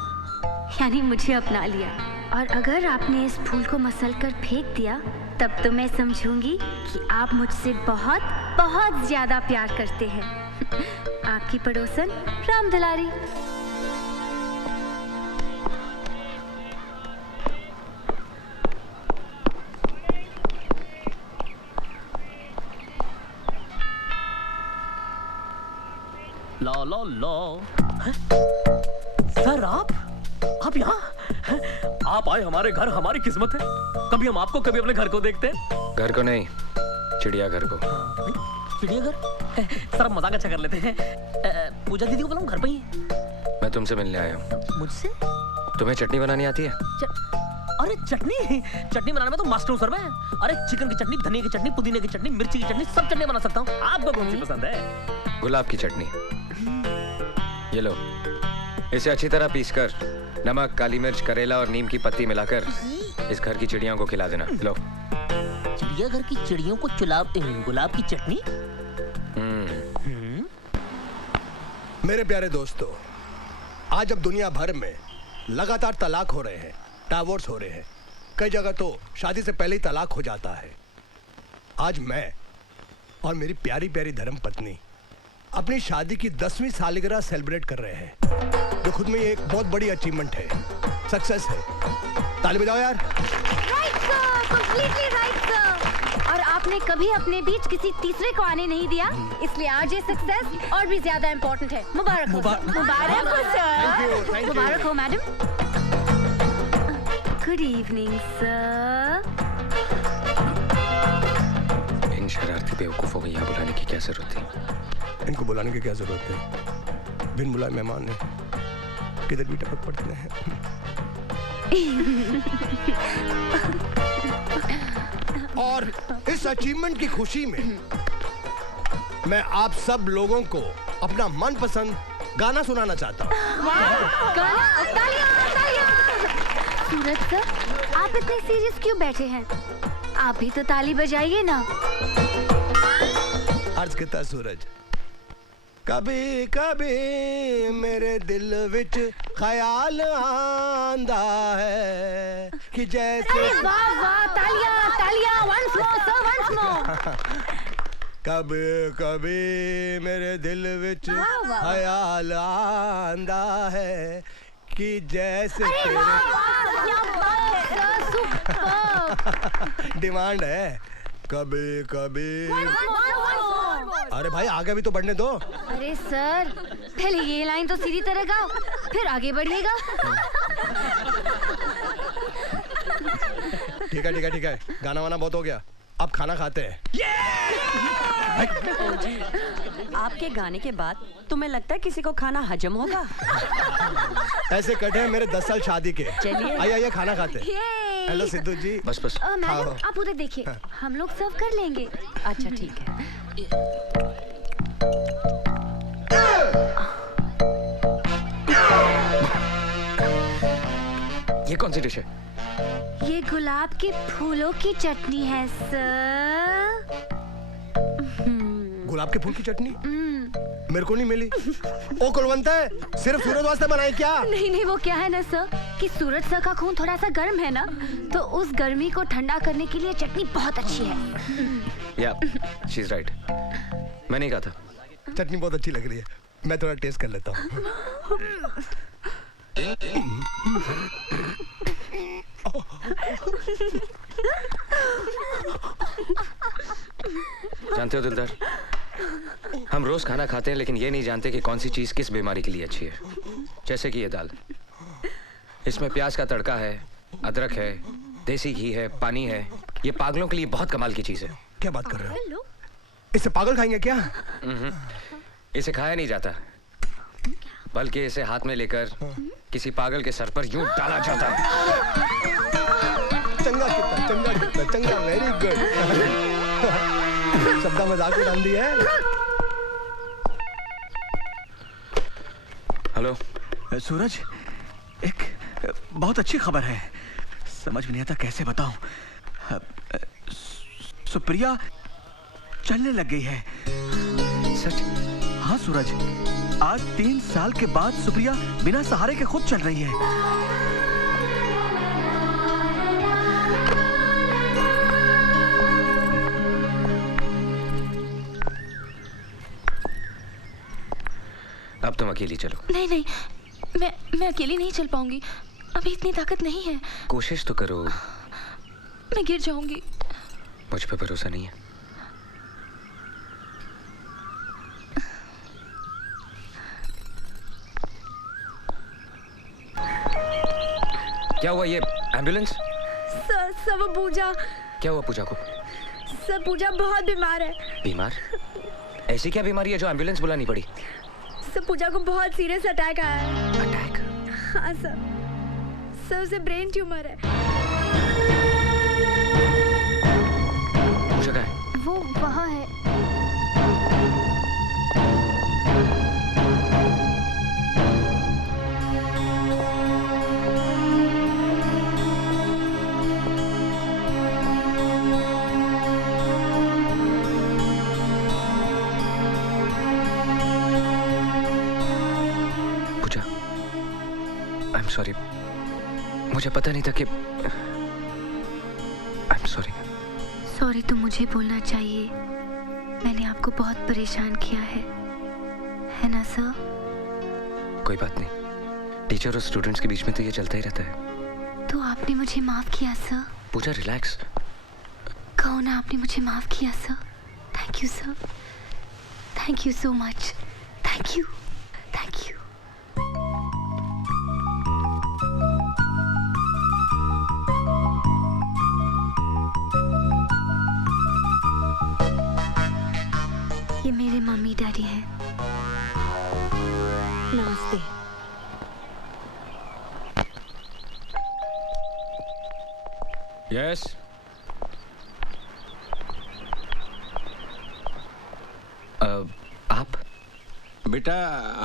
यानी मुझे अपना लिया। और अगर आपने इस फूल को मसलकर फेंक दिया तब तो मैं समझूंगी कि आप मुझसे बहुत बहुत ज्यादा प्यार करते हैं। आपकी पड़ोसन राम दुलारी। ला ला ला। सर आप यहाँ? आप आए हमारे घर, हमारी किस्मत है। कभी हम आपको, कभी अपने घर को देखते हैं। घर को नहीं, चिड़ियाघर को। चिड़ियाघर? सर, मजाक अच्छा कर लेते हैं। पूजा दीदी को बुलाऊं, घर पे ही? मैं तुमसे मिलने आया हूँ। मुझसे? तुम्हें चटनी बनानी आती है? अरे चटनी बनाने में तो मास्टर हूँ सर मैं। अरे चिकन की चटनी, धनिया की चटनी, पुदीने की चटनी, मिर्ची की चटनी, सब चटनी बना सकता हूँ। आपको कौन सी पसंद है? गुलाब की चटनी। ये लो, इसे अच्छी तरह पीसकर नमक, काली मिर्च, करेला और नीम की पत्ती मिलाकर इस घर की चिड़ियों को खिला देना। लो। चिड़ियाघर की चिड़ियों को गुलाब की चटनी? मेरे प्यारे दोस्तों, आज अब दुनिया भर में लगातार तलाक हो रहे हैं, डाइवोर्स हो रहे हैं। कई जगह तो शादी से पहले ही तलाक हो जाता है। आज मैं और मेरी प्यारी प्यारी धर्म पत्नी अपनी शादी की 10वीं सालगिरह सेलिब्रेट कर रहे हैं, जो खुद में एक बहुत बड़ी अचीवमेंट है, सक्सेस है। ताली बजाओ यार। Right sir, completely right sir. और आपने कभी अपने बीच किसी तीसरे को आने नहीं दिया, इसलिए आज ये सक्सेस और भी ज्यादा इम्पोर्टेंट है। मुबारक हो सर। मुबारक हो मैडम। Good evening sir. इन शरारती बेवकूफों को यहाँ बुलाने की क्या जरूरत थी? इनको बुलाने की क्या जरूरत है? बिन बुलाए मेहमान ने किधर भी टपक पड़ते हैं। और इस अचीवमेंट की खुशी में मैं आप सब लोगों को अपना मनपसंद गाना सुनाना चाहता हूँ। सूरज सर, आप इतने सीरियस क्यों बैठे हैं? आप भी तो ताली बजाइए ना। अर्ज किता सूरज, कभी कभी मेरे दिल विच ख्याल आंदा है कि जैसे। अरे वाह वाह, तालियां तालियां, once more sir, once more। कभी कभी मेरे दिल विच ख्याल आंदा है कि जैसे डिमांड है कभी कभी। अरे भाई आगे भी तो बढ़ने दो। अरे सर, पहले ये लाइन तो सीधी तरह गाओ, फिर आगे बढ़िएगा। ठीक है, गाना वाना बहुत हो गया, अब खाना खाते हैं। आपके गाने के बाद तुम्हें लगता है किसी को खाना हजम होगा? ऐसे कटे हैं मेरे 10 साल शादी के। चलिए। आइए खाना खाते हैं। ये हेलो सिद्धू जी। बस बस। मैडम आप उधर देखिए, हम लोग सर्व कर लेंगे। अच्छा ठीक है। ये कौन सी डिश है? ये गुलाब के फूलों की चटनी है सर। गुलाब के फूल की चटनी मेरे को नहीं मिली। ओ कुलवंत है, सिर्फ सूरज वास्ते बनाई क्या? नहीं वो क्या है ना सर कि सूरज सर का खून थोड़ा सा गर्म है ना, तो उस गर्मी को ठंडा करने के लिए चटनी बहुत अच्छी है। या शी इज राइट। मैं नहीं कहा था। चटनी बहुत अच्छी लग रही है, मैं थोड़ा टेस्ट कर लेता हूँ। जानते हो दिलदार, हम रोज खाना खाते हैं लेकिन ये नहीं जानते कि कौन सी चीज किस बीमारी के लिए अच्छी है। जैसे कि ये दाल, इसमें प्याज का तड़का है, अदरक है, देसी घी है, पानी है। ये पागलों के लिए बहुत कमाल की चीज है। क्या बात कर रहे हो? इससे पागल खाएंगे क्या? इसे खाया नहीं जाता, बल्कि इसे हाथ में लेकर किसी पागल के सर पर यूं डाला जाता है। चंगा चंगा, वेरी गुड। शब्दा मजाक उड़ा दी है। हेलो सूरज, एक बहुत अच्छी खबर है। समझ में नहीं आता कैसे बताऊं। सुप्रिया चलने लग गई है। सच? हाँ सूरज, आज 3 साल के बाद सुप्रिया बिना सहारे के खुद चल रही है। अब तुम अकेली चलो। नहीं मैं अकेली नहीं चल पाऊंगी, अभी इतनी ताकत नहीं है। कोशिश तो करो। मैं गिर जाऊंगी। मुझ पे भरोसा नहीं है? क्या हुआ? ये एम्बुलेंस? सर वो पूजा। क्या हुआ पूजा को? सर पूजा बहुत बीमार है। बीमार? ऐसी क्या बीमारी है जो एम्बुलेंस बुलानी पड़ी? सर पूजा को बहुत सीरियस अटैक आया है। अटैक? हाँ सर उसे ब्रेन ट्यूमर है। पूजा कहाँ है? वो वहाँ है। सॉरी, मुझे पता नहीं था कि आई एम सॉरी तो मुझे बोलना चाहिए। मैंने आपको बहुत परेशान किया है ना सर? कोई बात नहीं, टीचर और स्टूडेंट्स के बीच में तो ये चलता ही रहता है। तो आपने मुझे माफ किया सर? पूजा रिलैक्स। कहो ना आपने मुझे माफ किया sir. Thank you sir, thank you so much. Thank you. ये मेरे मम्मी डैडी हैं। नमस्ते। यस। आप? बेटा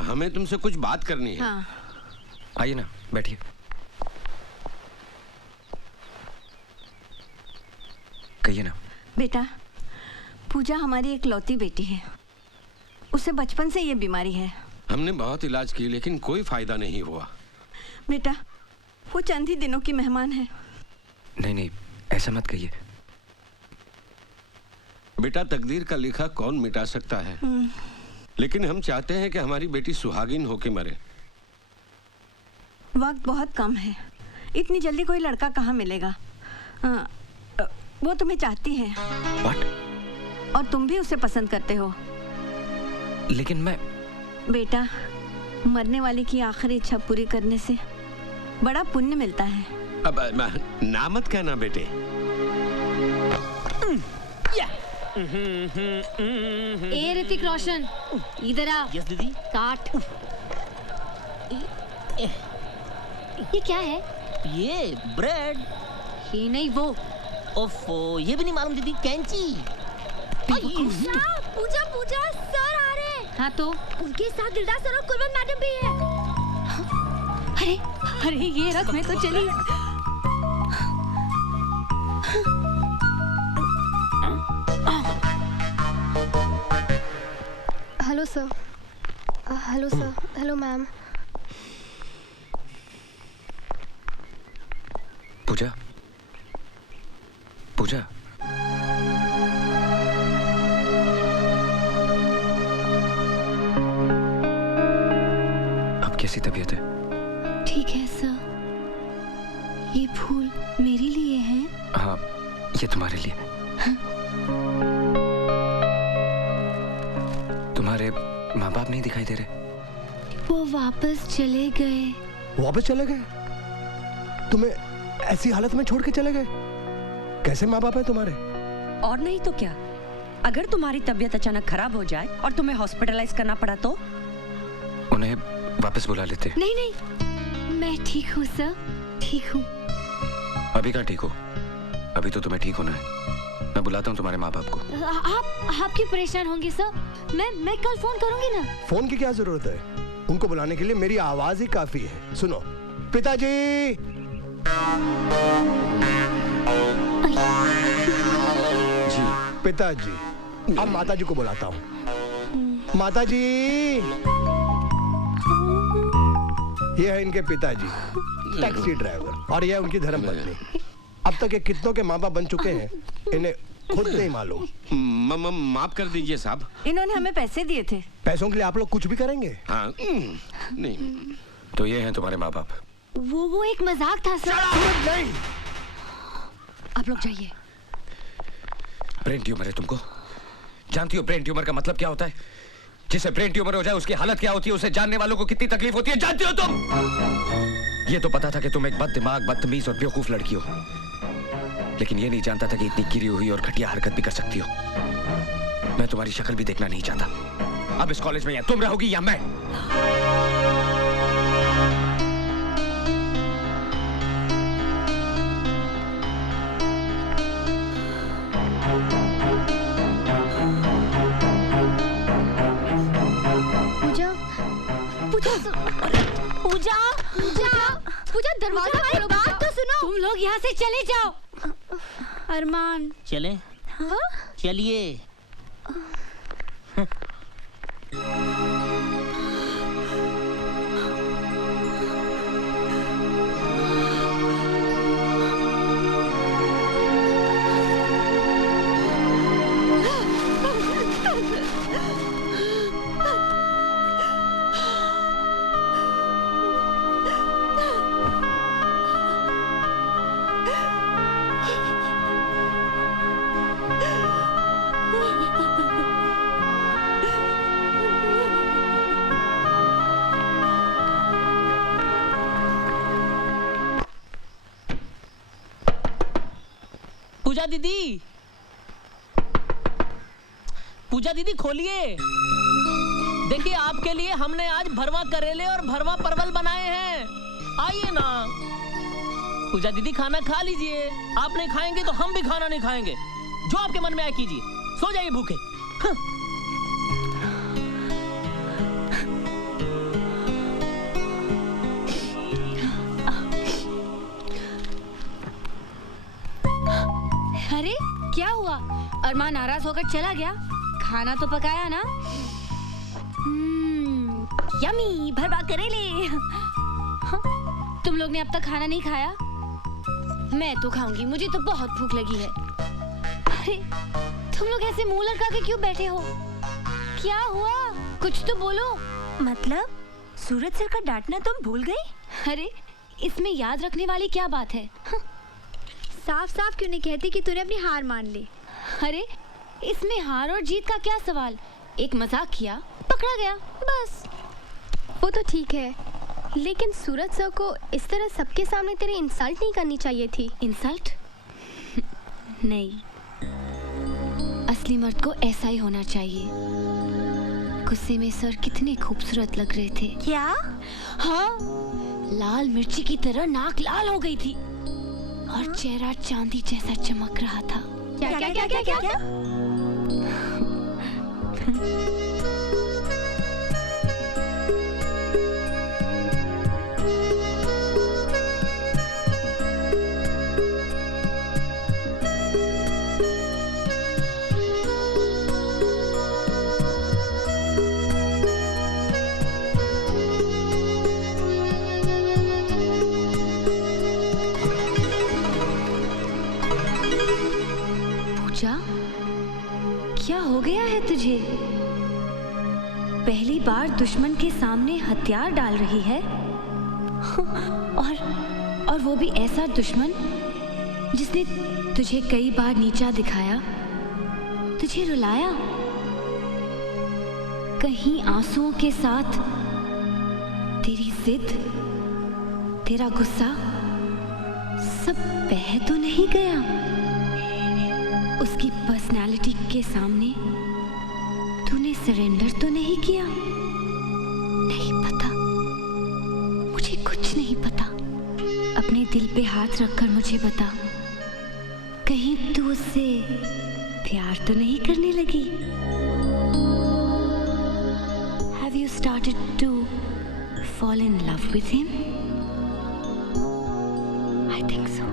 हमें तुमसे कुछ बात करनी है। हाँ। आइए ना, बैठिए। कहिए ना। बेटा, पूजा हमारी इकलौती बेटी है। उसे बचपन से ये बीमारी है। हमने बहुत इलाज किए लेकिन कोई फायदा नहीं हुआ। बेटा, वो चंद ही दिनों की मेहमान है। नहीं, ऐसा मत कहिए। बेटा, तकदीर का लिखा कौन मिटा सकता है, लेकिन हम चाहते हैं कि हमारी बेटी सुहागिन होके मरे। वक्त बहुत कम है, इतनी जल्दी कोई लड़का कहाँ मिलेगा। वो तुम्हें चाहती है। What? और तुम भी उसे पसंद करते हो। लेकिन मैं... बेटा, मरने वाले की आखिरी इच्छा पूरी करने से बड़ा पुण्य मिलता है। अब ना मत कहना बेटे। ए ऋतिक रोशन, इधर आ। यस दीदी। काट। ये क्या है? ये ब्रेड। ये नहीं वो। ओफो, ये भी नहीं मालूम दीदी, कैंची। पूजा पूजा सर आ रहे हैं। हाँ तो उनके साथ दिलदार सर और कुलवंत मैडम भी है। अरे अरे ये रख, मैं तो चली। Hello sir. Hello sir. Hello ma'am. Pooja, Pooja, अब कैसी तबीयत है? ठीक है सर। ये फूल मेरे लिए हैं? हाँ, ये तुम्हारे लिए। तुम्हारे माँ बाप नहीं दिखाई दे रहे? वो वापस चले गए। वापस चले गए? तुम्हें ऐसी हालत में छोड़ के चले गए? कैसे माँ बाप है तुम्हारे? और नहीं तो क्या, अगर तुम्हारी तबीयत अचानक खराब हो जाए और तुम्हें हॉस्पिटलाइज करना पड़ा तो? उन्हें वापस बुला लेते। नहीं नहीं, मैं ठीक हूँ सर, ठीक हूँ। अभी कहाँ ठीक हो? अभी तो तुम्हें ठीक होना है। मैं बुलाता हूँ तुम्हारे माँ बाप को। आप क्यों परेशान होंगे सर? मैं कल फोन करूंगी ना। फोन की क्या जरूरत है? उनको बुलाने के लिए मेरी आवाज ही काफी है। सुनो, पिताजी। जी पिताजी। अब माताजी को बुलाता हूँ। माताजी, ये है इनके पिताजी, टैक्सी ड्राइवर, और यह है उनकी धर्मपत्नी। अब तक ये कितनों के माँ बाप बन चुके हैं, इन्हें खुद नहीं मालूम। माफ कर दीजिए साहब। इन्होंने हमें पैसे दिए थे। पैसों के लिए आप लोग कुछ भी करेंगे? हाँ, नहीं। तो ये हैं तुम्हारे माँ बाप। वो एक मजाक था सर। नहीं। आप लोग जाइए। ब्रेन ट्यूमर है तुमको? जानती हो ब्रेन ट्यूमर का मतलब क्या होता है? जिसे ब्रेन ट्यूमर हो जाए उसकी हालत क्या होती है, उसे जानने वालों को कितनी तकलीफ होती है, जानती हो तुम? ये तो पता था कि तुम एक बददिमाग, बदतमीज और बेवकूफ लड़की हो, लेकिन ये नहीं जानता था कि इतनी गिरी हुई और घटिया हरकत भी कर सकती हो। मैं तुम्हारी शक्ल भी देखना नहीं चाहता। अब इस कॉलेज में या तुम रहोगी या मैं। पूजा पूजा दरवाजा खोलो। बात तो सुनो। तुम लोग यहाँ से चले जाओ। अरमान चले? हाँ? चलिए। पूजा दीदी, पूजा दीदी खोलिए। देखिए आपके लिए हमने आज भरवा करेले और भरवा परवल बनाए हैं, आइए ना। पूजा दीदी खाना खा लीजिए। आप नहीं खाएंगे तो हम भी खाना नहीं खाएंगे। जो आपके मन में आए कीजिए, सो जाइए भूखे। अरे क्या हुआ? अरमान नाराज होकर चला गया? खाना तो पकाया ना? यमी भरवा करेले। तुम लोग ने अब तक खाना नहीं खाया? मैं तो खाऊंगी, मुझे तो बहुत भूख लगी है। अरे तुम लोग ऐसे मुंह लटका के क्यों बैठे हो? क्या हुआ? कुछ तो बोलो। मतलब सूरज सर का डांटना तुम भूल गई? अरे इसमें याद रखने वाली क्या बात है? साफ साफ क्यों नहीं कहती कि तूने अपनी हार मान ली? अरे इसमें हार और जीत का क्या सवाल? एक मजाक किया, पकड़ा गया, बस। वो तो ठीक है, लेकिन सूरज सर को इस तरह सबके सामने तेरी इंसल्ट नहीं करनी चाहिए थी। इंसल्ट? नहीं, असली असली मर्द को ऐसा ही होना चाहिए। गुस्से में सर कितने खूबसूरत लग रहे थे। क्या? हाँ, लाल मिर्ची की तरह नाक लाल हो गई थी और चेहरा चांदी जैसा चमक रहा था। क्या क्या क्या क्या क्या, क्या? क्या हो गया है तुझे? पहली बार दुश्मन के सामने हथियार डाल रही है और वो भी ऐसा दुश्मन जिसने तुझे कई बार नीचा दिखाया, तुझे रुलाया, कहीं आंसुओं के साथ। तेरी जिद, तेरा गुस्सा सब बह तो नहीं गया? उसकी पर्सनालिटी के सामने तूने सरेंडर तो नहीं किया? नहीं पता, मुझे कुछ नहीं पता। अपने दिल पे हाथ रखकर मुझे बता, कहीं तू उससे प्यार तो नहीं करने लगी? Have you started to fall in love with him? I think so.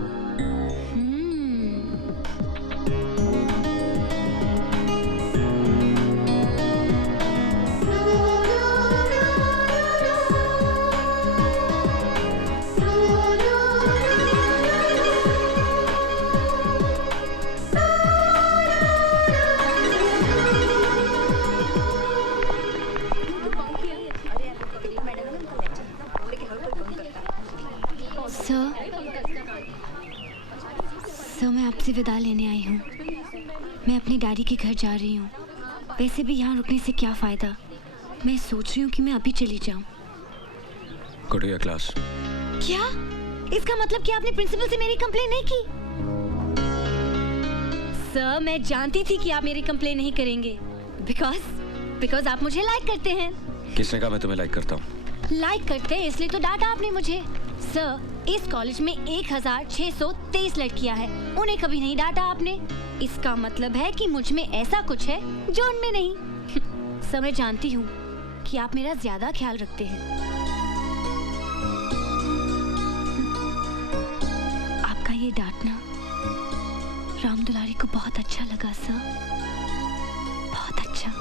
Sir, मैं आपसे विदा लेने आई हूँ। मैं अपनी डैडी के घर जा रही हूँ। वैसे भी यहाँ रुकने से क्या फ़ायदा? मैं सोच रही हूँ कि मैं अभी चली जाऊँ। Go to your class. क्या? इसका मतलब कि आपने प्रिंसिपल से मेरी कंप्लेन नहीं की? सर, मैं जानती थी कि आप मेरी कंप्लेन नहीं करेंगे। बिकॉज आप मुझे लाइक करते हैं। किसने कहा मैं तुम्हें लाइक करता हूँ? लाइक करते हैं इसलिए तो डांटा आपने मुझे। सर, इस कॉलेज में 1623 लड़कियां हैं, उन्हें कभी नहीं डांटा आपने। इसका मतलब है कि मुझ में ऐसा कुछ है जो उनमें नहीं। सर, मैं जानती हूँ कि आप मेरा ज्यादा ख्याल रखते हैं। आपका ये डांटना राम दुलारी को बहुत अच्छा लगा सर, बहुत अच्छा।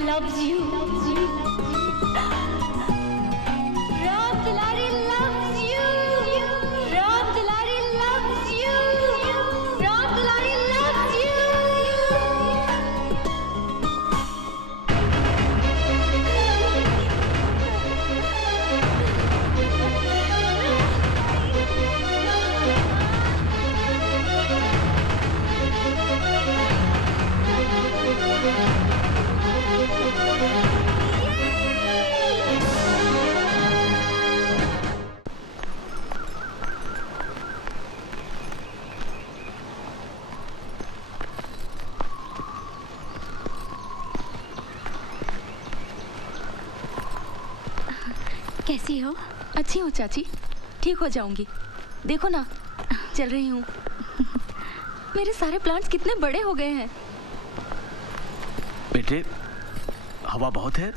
Loves you. Ram Dulari loves you. Ram Dulari loves you. Ram Dulari loves you. कैसी हो? अच्छी हूँ चाची, ठीक हो जाऊंगी। देखो ना, चल रही हूँ। मेरे सारे प्लांट्स कितने बड़े हो गए हैं। बेटे, हवा बहुत है,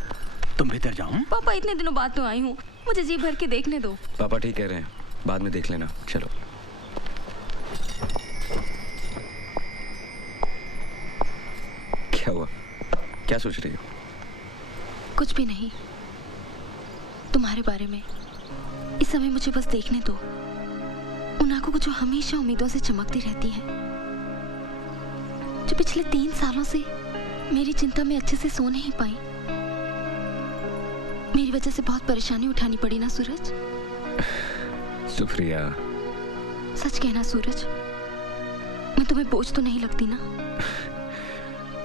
तुम भीतर जाओ। पापा, इतने दिनों बाद तो आई हूँ, मुझे जी भर के देखने दो। पापा ठीक कह रहे हैं, बाद में देख लेना। चलो। क्या हुआ? क्या सोच रही हो? कुछ भी नहीं, तुम्हारे बारे में। इस समय मुझे बस देखने दो उन आंखों को जो हमेशा उम्मीदों से चमकती रहती है, जो पिछले 3 सालों से मेरी चिंता में अच्छे से सो नहीं पाई। मेरी वजह से बहुत परेशानी उठानी पड़ी ना सूरज? सुप्रिया, सच कहना सूरज, मैं तुम्हें बोझ तो नहीं लगती ना?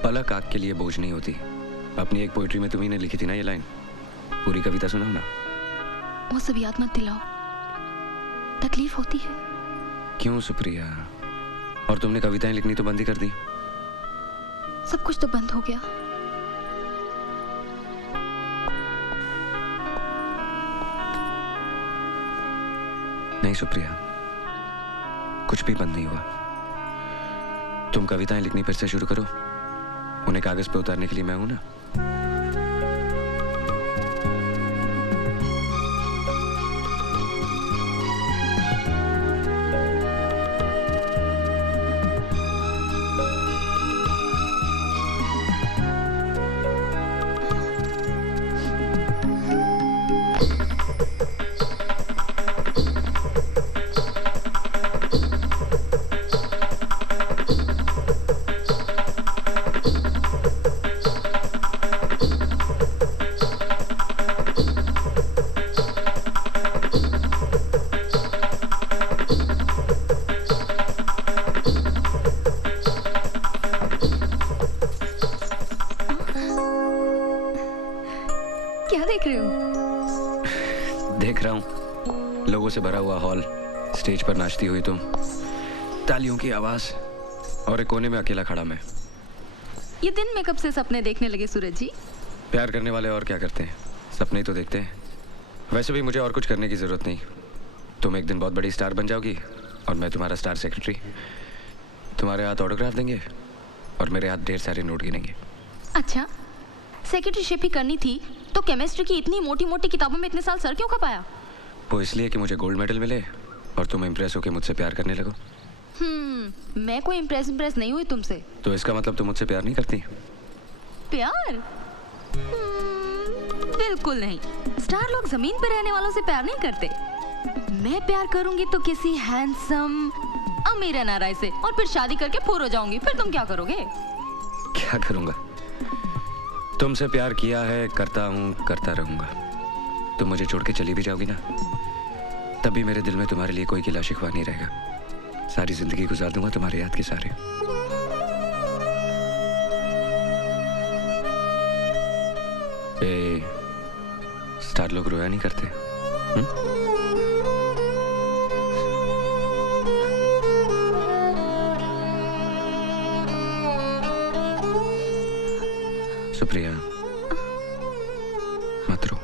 पलक आग के लिए बोझ नहीं होती। अपनी एक पोइट्री में तुम्ही ने लिखी थी ना ये लाइन, पूरी कविता सुनाओ ना। वो सब याद मत दिलाओ, तकलीफ होती है। क्यों सुप्रिया? और तुमने कविताएं लिखनी तो बंद ही कर दी। सब कुछ तो बंद हो गया। नहीं सुप्रिया, कुछ भी बंद नहीं हुआ। तुम कविताएं लिखनी फिर से शुरू करो, उन्हें कागज पे उतारने के लिए मैं हूं ना। क्या देख रहे हो? देख रहा हूं लोगों से भरा हुआ हॉल, स्टेज पर नाचती हुई तुम, तालियों की आवाज, और एक कोने में अकेला खड़ा मैं। ये दिन में कब से सपने देखने लगे सूरज जी? प्यार करने वाले और क्या करते हैं, सपने तो देखते हैं। वैसे भी मुझे और कुछ करने की जरूरत नहीं। तुम एक दिन बहुत बड़ी स्टार बन जाओगी और मैं तुम्हारा स्टार सेक्रेटरी। तुम्हारे हाथ ऑटोग्राफ देंगे और मेरे हाथ ढेर सारे नोट गिनेंगे। अच्छा, सेक्रेटरीशिप ही करनी थी तो केमिस्ट्री की इतनी मोटी मोटी किताबों में इतने साल सर क्यों खपाया? वो इसलिए कि मुझे गोल्ड मेडल मिले और तुम इम्प्रेस होकर मुझसे प्यार करने लगो। मैं कोई इम्प्रेस नहीं हुई तुमसे। तो इसका मतलब तुम मुझसे प्यार नहीं करती? प्यार? बिल्कुल नहीं। स्टार लोग जमीन पे रहने वालों से प्यार नहीं करते। मैं प्यार करूंगी तो किसी हैंडसम अमीर एनआरआई से, और फिर शादी करके पूर हो जाऊंगी। फिर तुम क्या करोगे? क्या करूंगा? तुमसे प्यार किया है, करता हूँ, करता रहूंगा। तुम मुझे छोड़ के चली भी जाओगी ना, तब भी मेरे दिल में तुम्हारे लिए कोई गिला शिकवा नहीं रहेगा। सारी जिंदगी गुजार दूंगा तुम्हारे याद के सारे। स्टार लोग रोया नहीं करते। सुप्रिया, मत रो।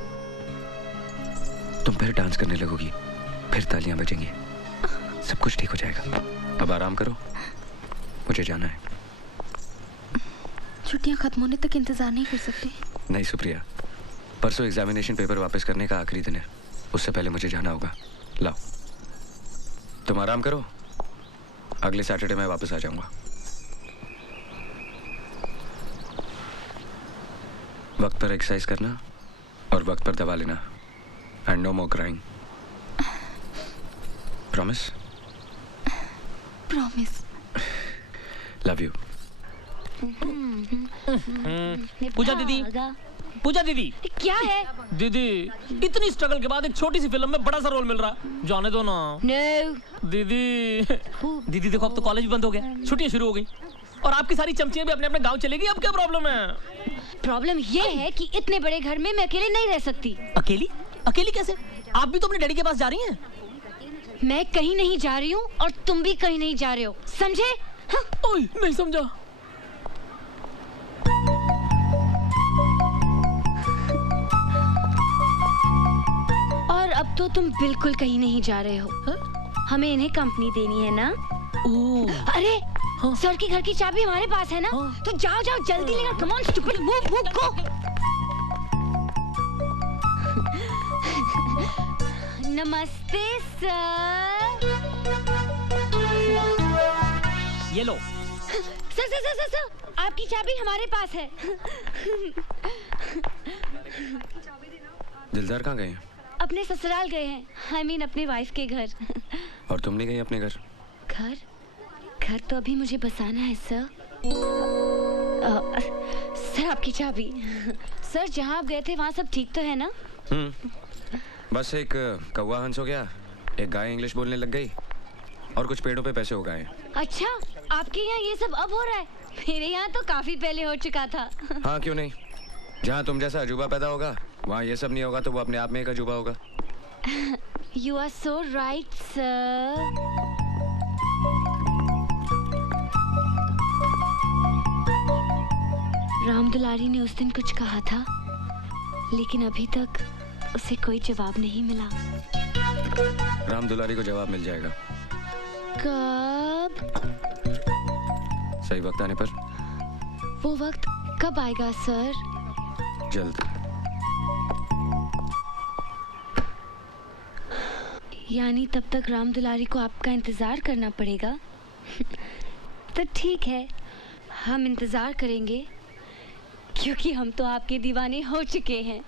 तुम फिर डांस करने लगोगी, फिर तालियां बजेंगी, सब कुछ ठीक हो जाएगा। अब आराम करो, मुझे जाना है। छुट्टियां खत्म होने तक इंतजार नहीं कर सकते? नहीं सुप्रिया, परसों एग्जामिनेशन पेपर वापस करने का आखिरी दिन है, उससे पहले मुझे जाना होगा। लाओ, तुम आराम करो, अगले सैटरडे मैं वापस आ जाऊंगा। वक्त पर एक्सरसाइज करना और वक्त पर दवा लेना, and no more crying. Promise? Promise. Love you. Pooja दीदी, पूजा दीदी। क्या है? दीदी, इतनी स्ट्रगल के बाद एक छोटी सी फिल्म में बड़ा सा रोल मिल रहा है, जाने दो ना। No. दीदी, दीदी देखो अब तो कॉलेज बंद हो गया, छुट्टियां शुरू हो गई, और आपकी सारी चमचियां भी अपने अपने गांव चलेगी। अब क्या प्रॉब्लम है? प्रॉब्लम ये है कि इतने बड़े घर में मैं अकेले नहीं रह सकती। अकेली? अकेली कैसे? आप भी तो अपने डैडी के पास जा रही हैं। मैं कहीं नहीं जा रही हूँ और तुम भी कहीं नहीं जा रहे हो, समझे? हाँ? ओए, नहीं समझा। और अब तो तुम बिल्कुल कहीं नहीं जा रहे हो। हमें इन्हें कंपनी देनी है ना? अरे सर की घर की चाबी हमारे पास है ना? तो जाओ जाओ जल्दी लेकर, come on stupid, move move go. नमस्ते सर। ये लो। सर सर सर सर, आपकी चाबी हमारे पास है। दिलदार कहाँ गए? अपने ससुराल गए हैं, I mean अपने वाइफ के घर। और तुम नहीं गई अपने घर? घर? घर तो अभी मुझे बसाना है सर। सर आपकी चाबी। सर जहाँ आप गए थे वहाँ सब ठीक तो है ना? बस एक कौवा हंस हो गया, एक गाय इंग्लिश बोलने लग गई, और कुछ पेड़ों पे पैसे उगाए। अच्छा, आपके यहाँ ये सब अब हो रहा है? मेरे यहाँ तो काफी पहले हो चुका था। हाँ क्यों नहीं, जहाँ तुम जैसा अजूबा पैदा होगा वहाँ ये सब नहीं होगा तो वो अपने आप में एक अजूबा होगा। You are so right, sir. Ram Dulari ने उस दिन कुछ कहा था, लेकिन अभी तक उसे कोई जवाब नहीं मिला। राम दुलारी को जवाब मिल जाएगा। कब? सही वक्त आने पर। वो वक्त कब आएगा सर? जल्द। यानी तब तक राम दुलारी को आपका इंतजार करना पड़ेगा। तो ठीक है, हम इंतजार करेंगे, क्योंकि हम तो आपके दीवाने हो चुके हैं।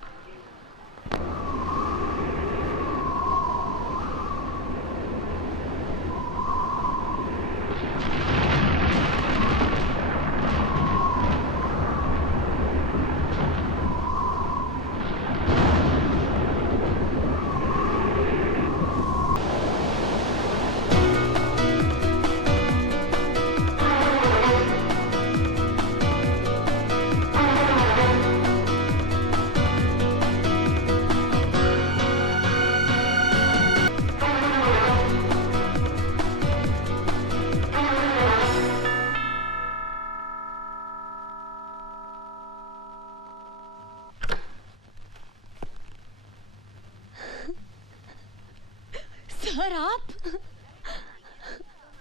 सर आप?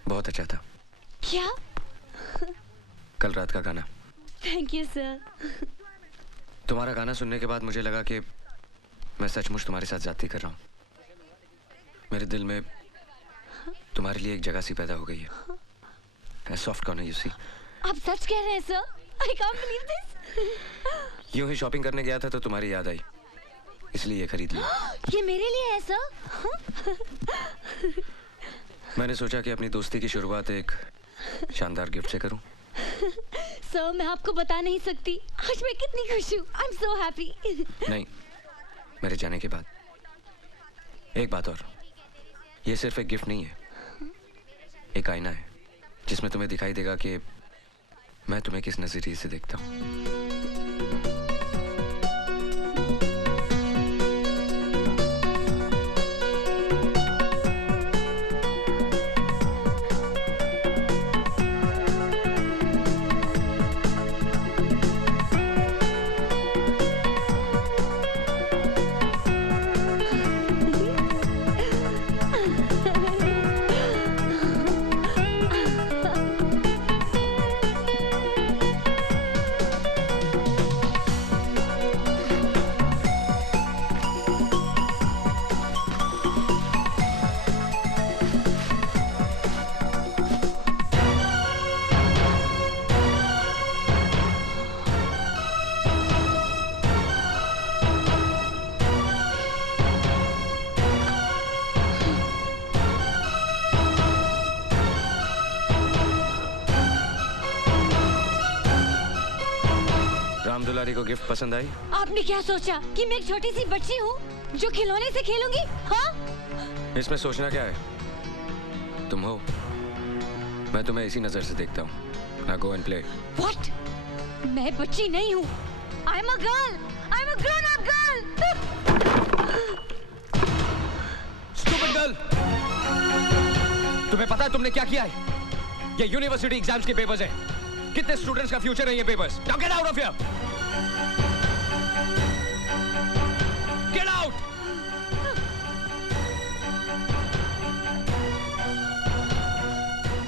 बहुत अच्छा था। क्या? कल रात का गाना। Thank you sir. तुम्हारा गाना सुनने के बाद मुझे लगा कि मैं सचमुच तुम्हारे साथ ज्यादती कर रहा हूँ। मेरे दिल में तुम्हारे लिए एक जगह सी पैदा हो गई है। Soft corner you see. आप सच कह रहे हैं sir? I can't believe this. यूं ही शॉपिंग करने गया था तो तुम्हारी याद आई, इसलिए ये खरीद लिया। ये मेरे लिए है सर? मैंने सोचा कि अपनी दोस्ती की शुरुआत एक शानदार गिफ्ट से करूं। सर मैं आपको बता नहीं सकती आज मैं कितनी खुश हूँ। I am so happy. नहीं, मेरे जाने के बाद एक बात और, ये सिर्फ एक गिफ्ट नहीं है, एक आईना है जिसमें तुम्हें दिखाई देगा कि मैं तुम्हें किस नजरिए से देखता हूँ। राम दुलारी को गिफ्ट पसंद आई? आपने क्या सोचा कि मैं एक छोटी सी बच्ची हूँ जो खिलौने से खेलूंगी? हाँ? इसमें सोचना क्या है? तुम हो, मैं तुम्हें इसी नजर से देखता हूँ। Now go and play. What? मैं बच्ची नहीं हूँ। I'm a girl. I'm a grown-up girl. Stupid girl! तुम्हें पता है तुमने क्या किया है? ये यूनिवर्सिटी एग्जाम्स के पेपर्स हैं। कितने स्टूडेंट्स का फ्यूचर है ये papers? Now get out of here! Get out!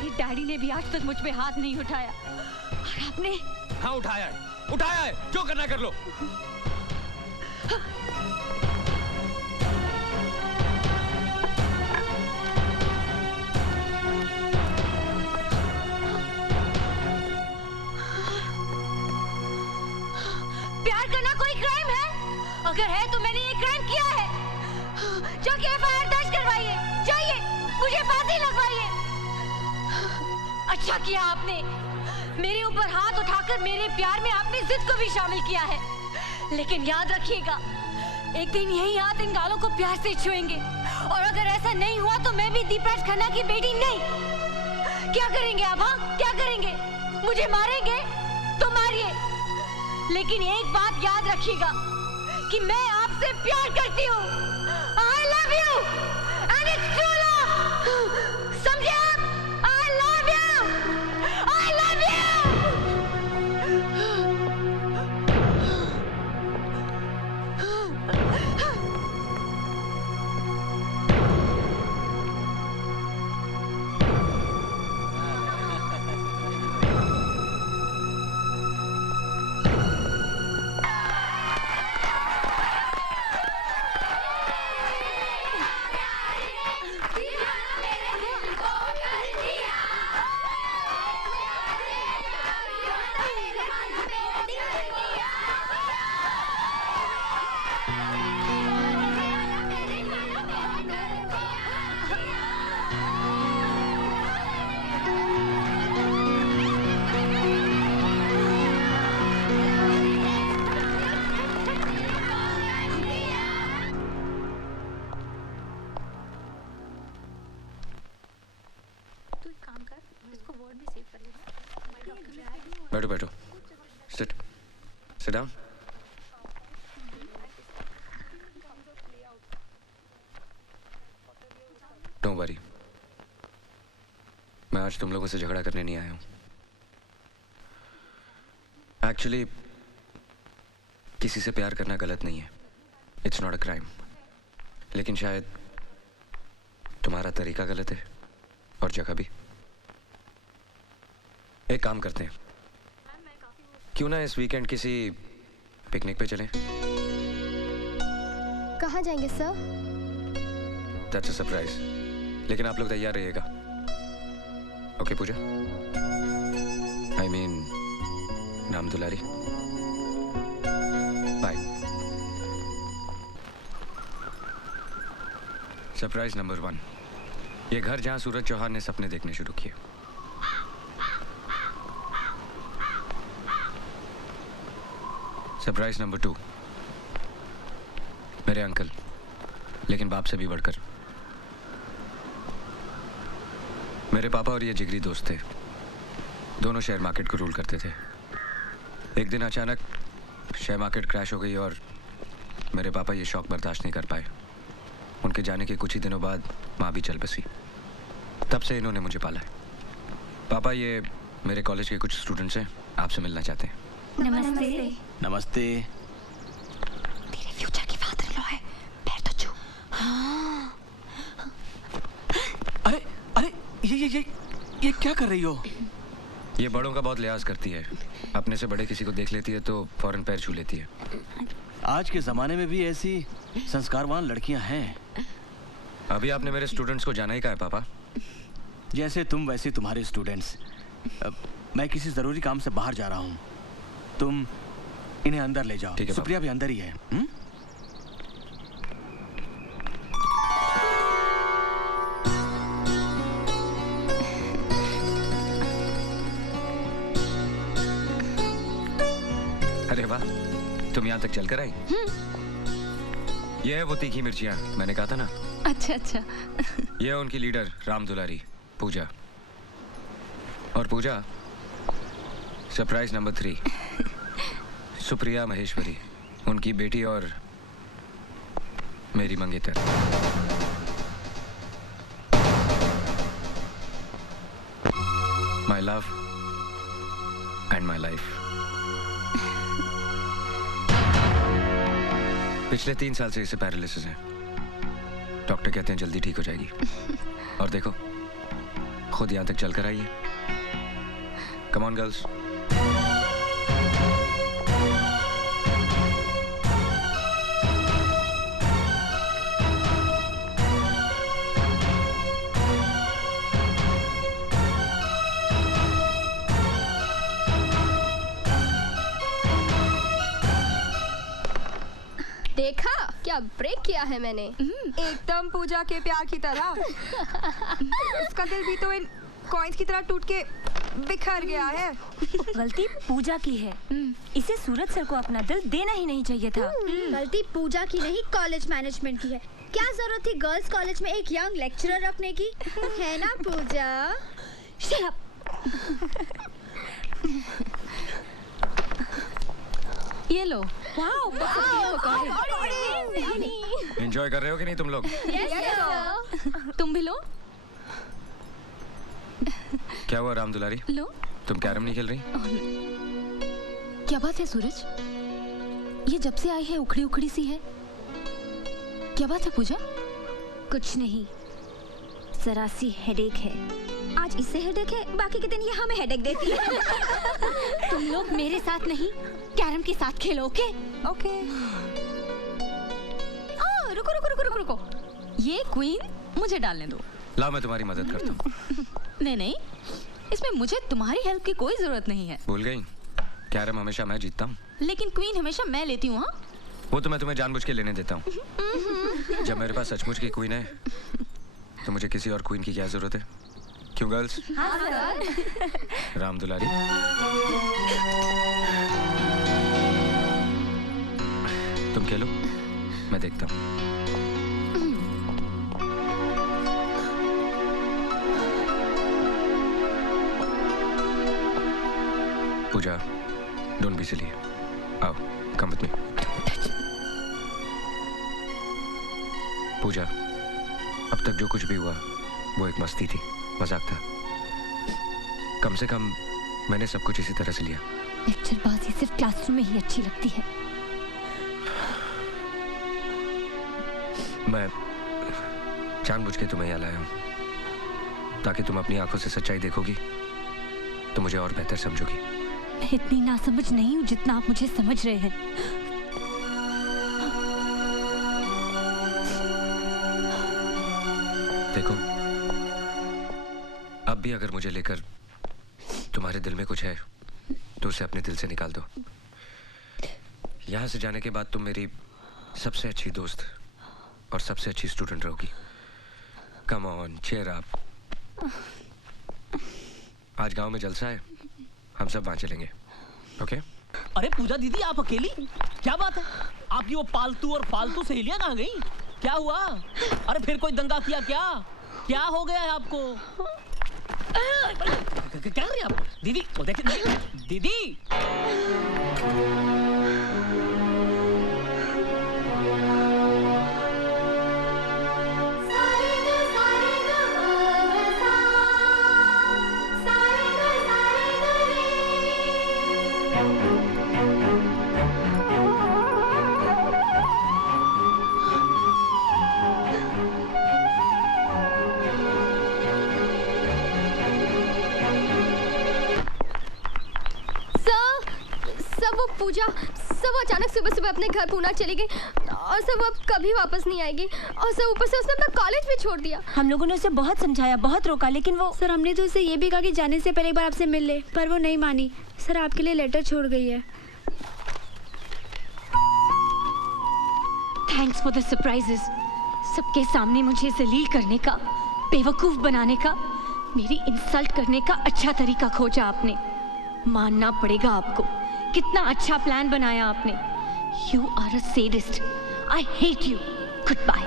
ये डैडी ने भी आज तक मुझ पे हाथ नहीं उठाया और आपने? हाँ उठाया है, उठाया है। जो करना कर लो। प्यार करना कोई क्राइम है? अगर है तो मैंने ये क्राइम किया है। जाके एफआईआर दर्ज करवाइए, जाइए, मुझे फांसी लगवाइए। अच्छा किया आपने, मेरे ऊपर हाथ उठाकर मेरे प्यार में आपने जिद को भी शामिल किया है। लेकिन याद रखिएगा, एक दिन यही हाथ इन गालों को प्यार से छुएंगे और अगर ऐसा नहीं हुआ तो मैं भी दीपराज खन्ना की बेटी नहीं। क्या करेंगे आप? हाँ क्या करेंगे? मुझे मारेंगे तो मारिए, लेकिन एक बात याद रखिएगा कि मैं आपसे प्यार करती हूँ। I love you and it's true love, समझे आप? I love you, I love you। बैठो बैठो, sit sit down. Don't worry, मैं आज तुम लोगों से झगड़ा करने नहीं आया हूं। एक्चुअली किसी से प्यार करना गलत नहीं है, इट्स नॉट अ क्राइम, लेकिन शायद तुम्हारा तरीका गलत है और जगह भी। एक काम करते हैं, क्यों ना इस वीकेंड किसी पिकनिक पे चलें? कहाँ जाएंगे सर? दैट्स अ सरप्राइज, लेकिन आप लोग तैयार रहिएगा। ओके पूजा, आई मीन नाम दुलारी, बाय। सरप्राइज नंबर 1, ये घर जहां सूरज चौहान ने सपने देखने शुरू किए। सरप्राइज नंबर 2, मेरे अंकल, लेकिन बाप से भी बढ़कर। मेरे पापा और ये जिगरी दोस्त थे, दोनों शेयर मार्केट को रूल करते थे। एक दिन अचानक शेयर मार्केट क्रैश हो गई और मेरे पापा ये शॉक बर्दाश्त नहीं कर पाए। उनके जाने के कुछ ही दिनों बाद माँ भी चल बसी। तब से इन्होंने मुझे पाला है। पापा, ये मेरे कॉलेज के कुछ स्टूडेंट्स हैं, आपसे मिलना चाहते हैं। नमस्ते। नमस्ते। तेरे फ्यूचर की फादर इन लॉ है, पैर तो छू। अरे अरे ये क्या कर रही हो? ये बड़ों का बहुत लिहाज करती है, अपने से बड़े किसी को देख लेती है तो फौरन पैर छू लेती है। आज के जमाने में भी ऐसी संस्कारवान लड़कियां हैं। अभी आपने मेरे स्टूडेंट्स को जाना ही कहा है पापा? जैसे तुम वैसे तुम्हारे स्टूडेंट्स। मैं किसी जरूरी काम से बाहर जा रहा हूँ, तुम इन्हें अंदर ले जाओ। सुप्रिया भी अंदर ही है। अरे वाह, तुम यहाँ तक चलकर आई? ये है वो तीखी मिर्चियाँ, मैंने कहा था ना। अच्छा अच्छा। ये है उनकी लीडर राम दुलारी, पूजा। और पूजा, सरप्राइज नंबर 3, सुप्रिया महेश्वरी, उनकी बेटी और मेरी मंगेतर। My love and my life. पिछले 3 साल से इसे पैरालिसिस है। डॉक्टर कहते हैं जल्दी ठीक हो जाएगी। और देखो, खुद यहाँ तक चलकर आई है। Come on girls. देखा क्या ब्रेक किया है मैंने? एकदम पूजा के प्यार की तरह। उसका दिल भी तो इन कॉइन्स की तरह टूट के बिखर गया है। गलती पूजा की है, इसे सूरज सर को अपना दिल देना ही नहीं चाहिए था। गलती पूजा की नहीं, कॉलेज मैनेजमेंट की है। क्या जरूरत थी गर्ल्स कॉलेज में एक यंग लेक्चरर रखने की, है ना पूजा? ये लो। एंजॉय कर रहे हो कि नहीं तुम लोग? तुम भी लो। क्या हुआ राम दुलारी? लो। तुम कैरम नहीं खेल रही? क्या बात है सूरज? ये जब से आई है उखड़ी उखड़ी सी है। क्या बात है पूजा? कुछ नहीं, जरा सी हेडेक है। आज इससे हेडेक है, बाकी के दिन ये हमें हेडेक देती है। तुम लोग मेरे साथ नहीं, कैरम के साथ खेलो, ओके? ओके। रुको रुको रुको रुको रुको। ये क्वीन मुझे डालने दो। लाओ मैं तुम्हारी मदद करता हूँ। नहीं नहीं, इसमें मुझे तुम्हारी हेल्प की कोई जरूरत नहीं है। भूल गई? कैरम हमेशा मैं जीतता हूँ। लेकिन क्वीन हमेशा मैं लेती हूँ। हाँ, वो तो मैं तुम्हें जानबूझ के लेने देता हूँ। जब मेरे पास सचमुच की क्वीन है तो मुझे किसी और क्वीन की क्या जरूरत है? क्यों गर्ल्स? हाँ सर। राम दुलारी, तुम खेलो, मैं देखता हूँ। पूजा, डोंट बी सिली। आओ, कम विथ मी। पूजा, अब तक जो कुछ भी हुआ वो एक मस्ती थी, मजाक था। कम से कम मैंने सब कुछ इसी तरह से लिया। लेक्चरबाजी सिर्फ क्लासरूम में ही अच्छी लगती है। मैं जानबूझ के तुम्हें यहाँ लाया हूँ ताकि तुम अपनी आंखों से सच्चाई देखोगी तो मुझे और बेहतर समझोगी। मैं इतनी नासमझ नहीं हूँ जितना आप मुझे समझ रहे हैं। देखो, अब भी अगर मुझे लेकर तुम्हारे दिल में कुछ है तो उसे अपने दिल से निकाल दो। यहाँ से जाने के बाद तुम मेरी सबसे अच्छी दोस्त और सबसे अच्छी स्टूडेंट रहोगी। Come on, cheer up. आज गांव में जलसा है, हम सब वहां चलेंगे, ओके? अरे पूजा दीदी, आप अकेली? क्या बात है? आपकी वो पालतू और फालतू सहेलियां कहाँ गई? क्या हुआ? अरे फिर कोई दंगा किया क्या? क्या हो गया है आपको? क्या कर रही हैं आप? दीदी, वो देखिए दीदी। पूजा सब अचानक सुबह सुबह अपने घर पूना चली गई और सब अब कभी वापस नहीं आएगी। और सब ऊपर से उसने अपना कॉलेज भी छोड़ दिया। हम लोगों ने उसे बहुत समझाया, बहुत रोका, लेकिन वो सर हमने तो उसे ये भी कहा कि जाने से पहले एक बार आपसे मिल ले, पर वो नहीं मानी। सर आपके लिए लेटर छोड़ गई है। Thanks for the surprises. सबके सामने मुझे जलील करने का, बेवकूफ बनाने का, मेरी इंसल्ट करने का अच्छा तरीका खोजा आपने। मानना पड़ेगा आपको, कितना अच्छा प्लान बनाया आपने। You are a sadist. I hate you. Good bye.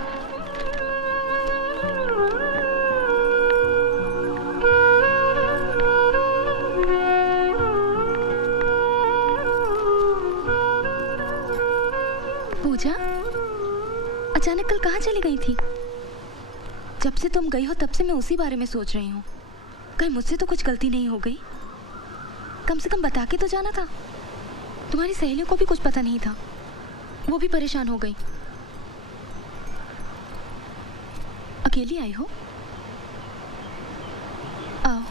Pooja, अचानक कल कहाँ चली गई थी? जब से तुम गई हो तब से मैं उसी बारे में सोच रही हूँ। कहीं मुझसे तो कुछ गलती नहीं हो गई? कम से कम बता के तो जाना था। तुम्हारी सहेलियों को भी कुछ पता नहीं था, वो भी परेशान हो गई। अकेली आई हो? आओ।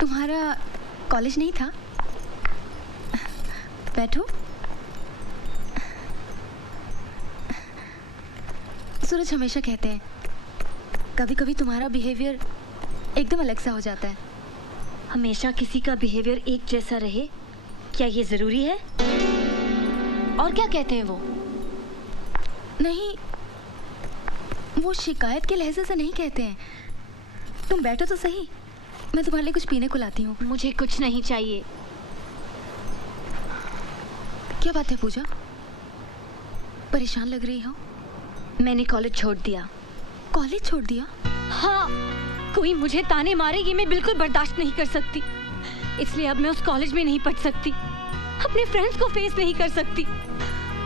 तुम्हारा कॉलेज नहीं था? बैठो। सूरज हमेशा कहते हैं कभी कभी तुम्हारा बिहेवियर एकदम अलग सा हो जाता है। हमेशा किसी का बिहेवियर एक जैसा रहे, क्या ये जरूरी है? और क्या कहते हैं वो? नहीं, वो शिकायत के लहजे से नहीं कहते हैं। तुम बैठो तो सही, मैं तुम्हारे लिए कुछ पीने को लाती हूँ। मुझे कुछ नहीं चाहिए। क्या बात है पूजा, परेशान लग रही हो? मैंने कॉलेज छोड़ दिया। कॉलेज छोड़ दिया? हाँ, कोई मुझे ताने मारे ये मैं बिल्कुल बर्दाश्त नहीं कर सकती। इसलिए अब मैं उस कॉलेज में नहीं पढ़ सकती, अपने फ्रेंड्स को फेस नहीं कर सकती।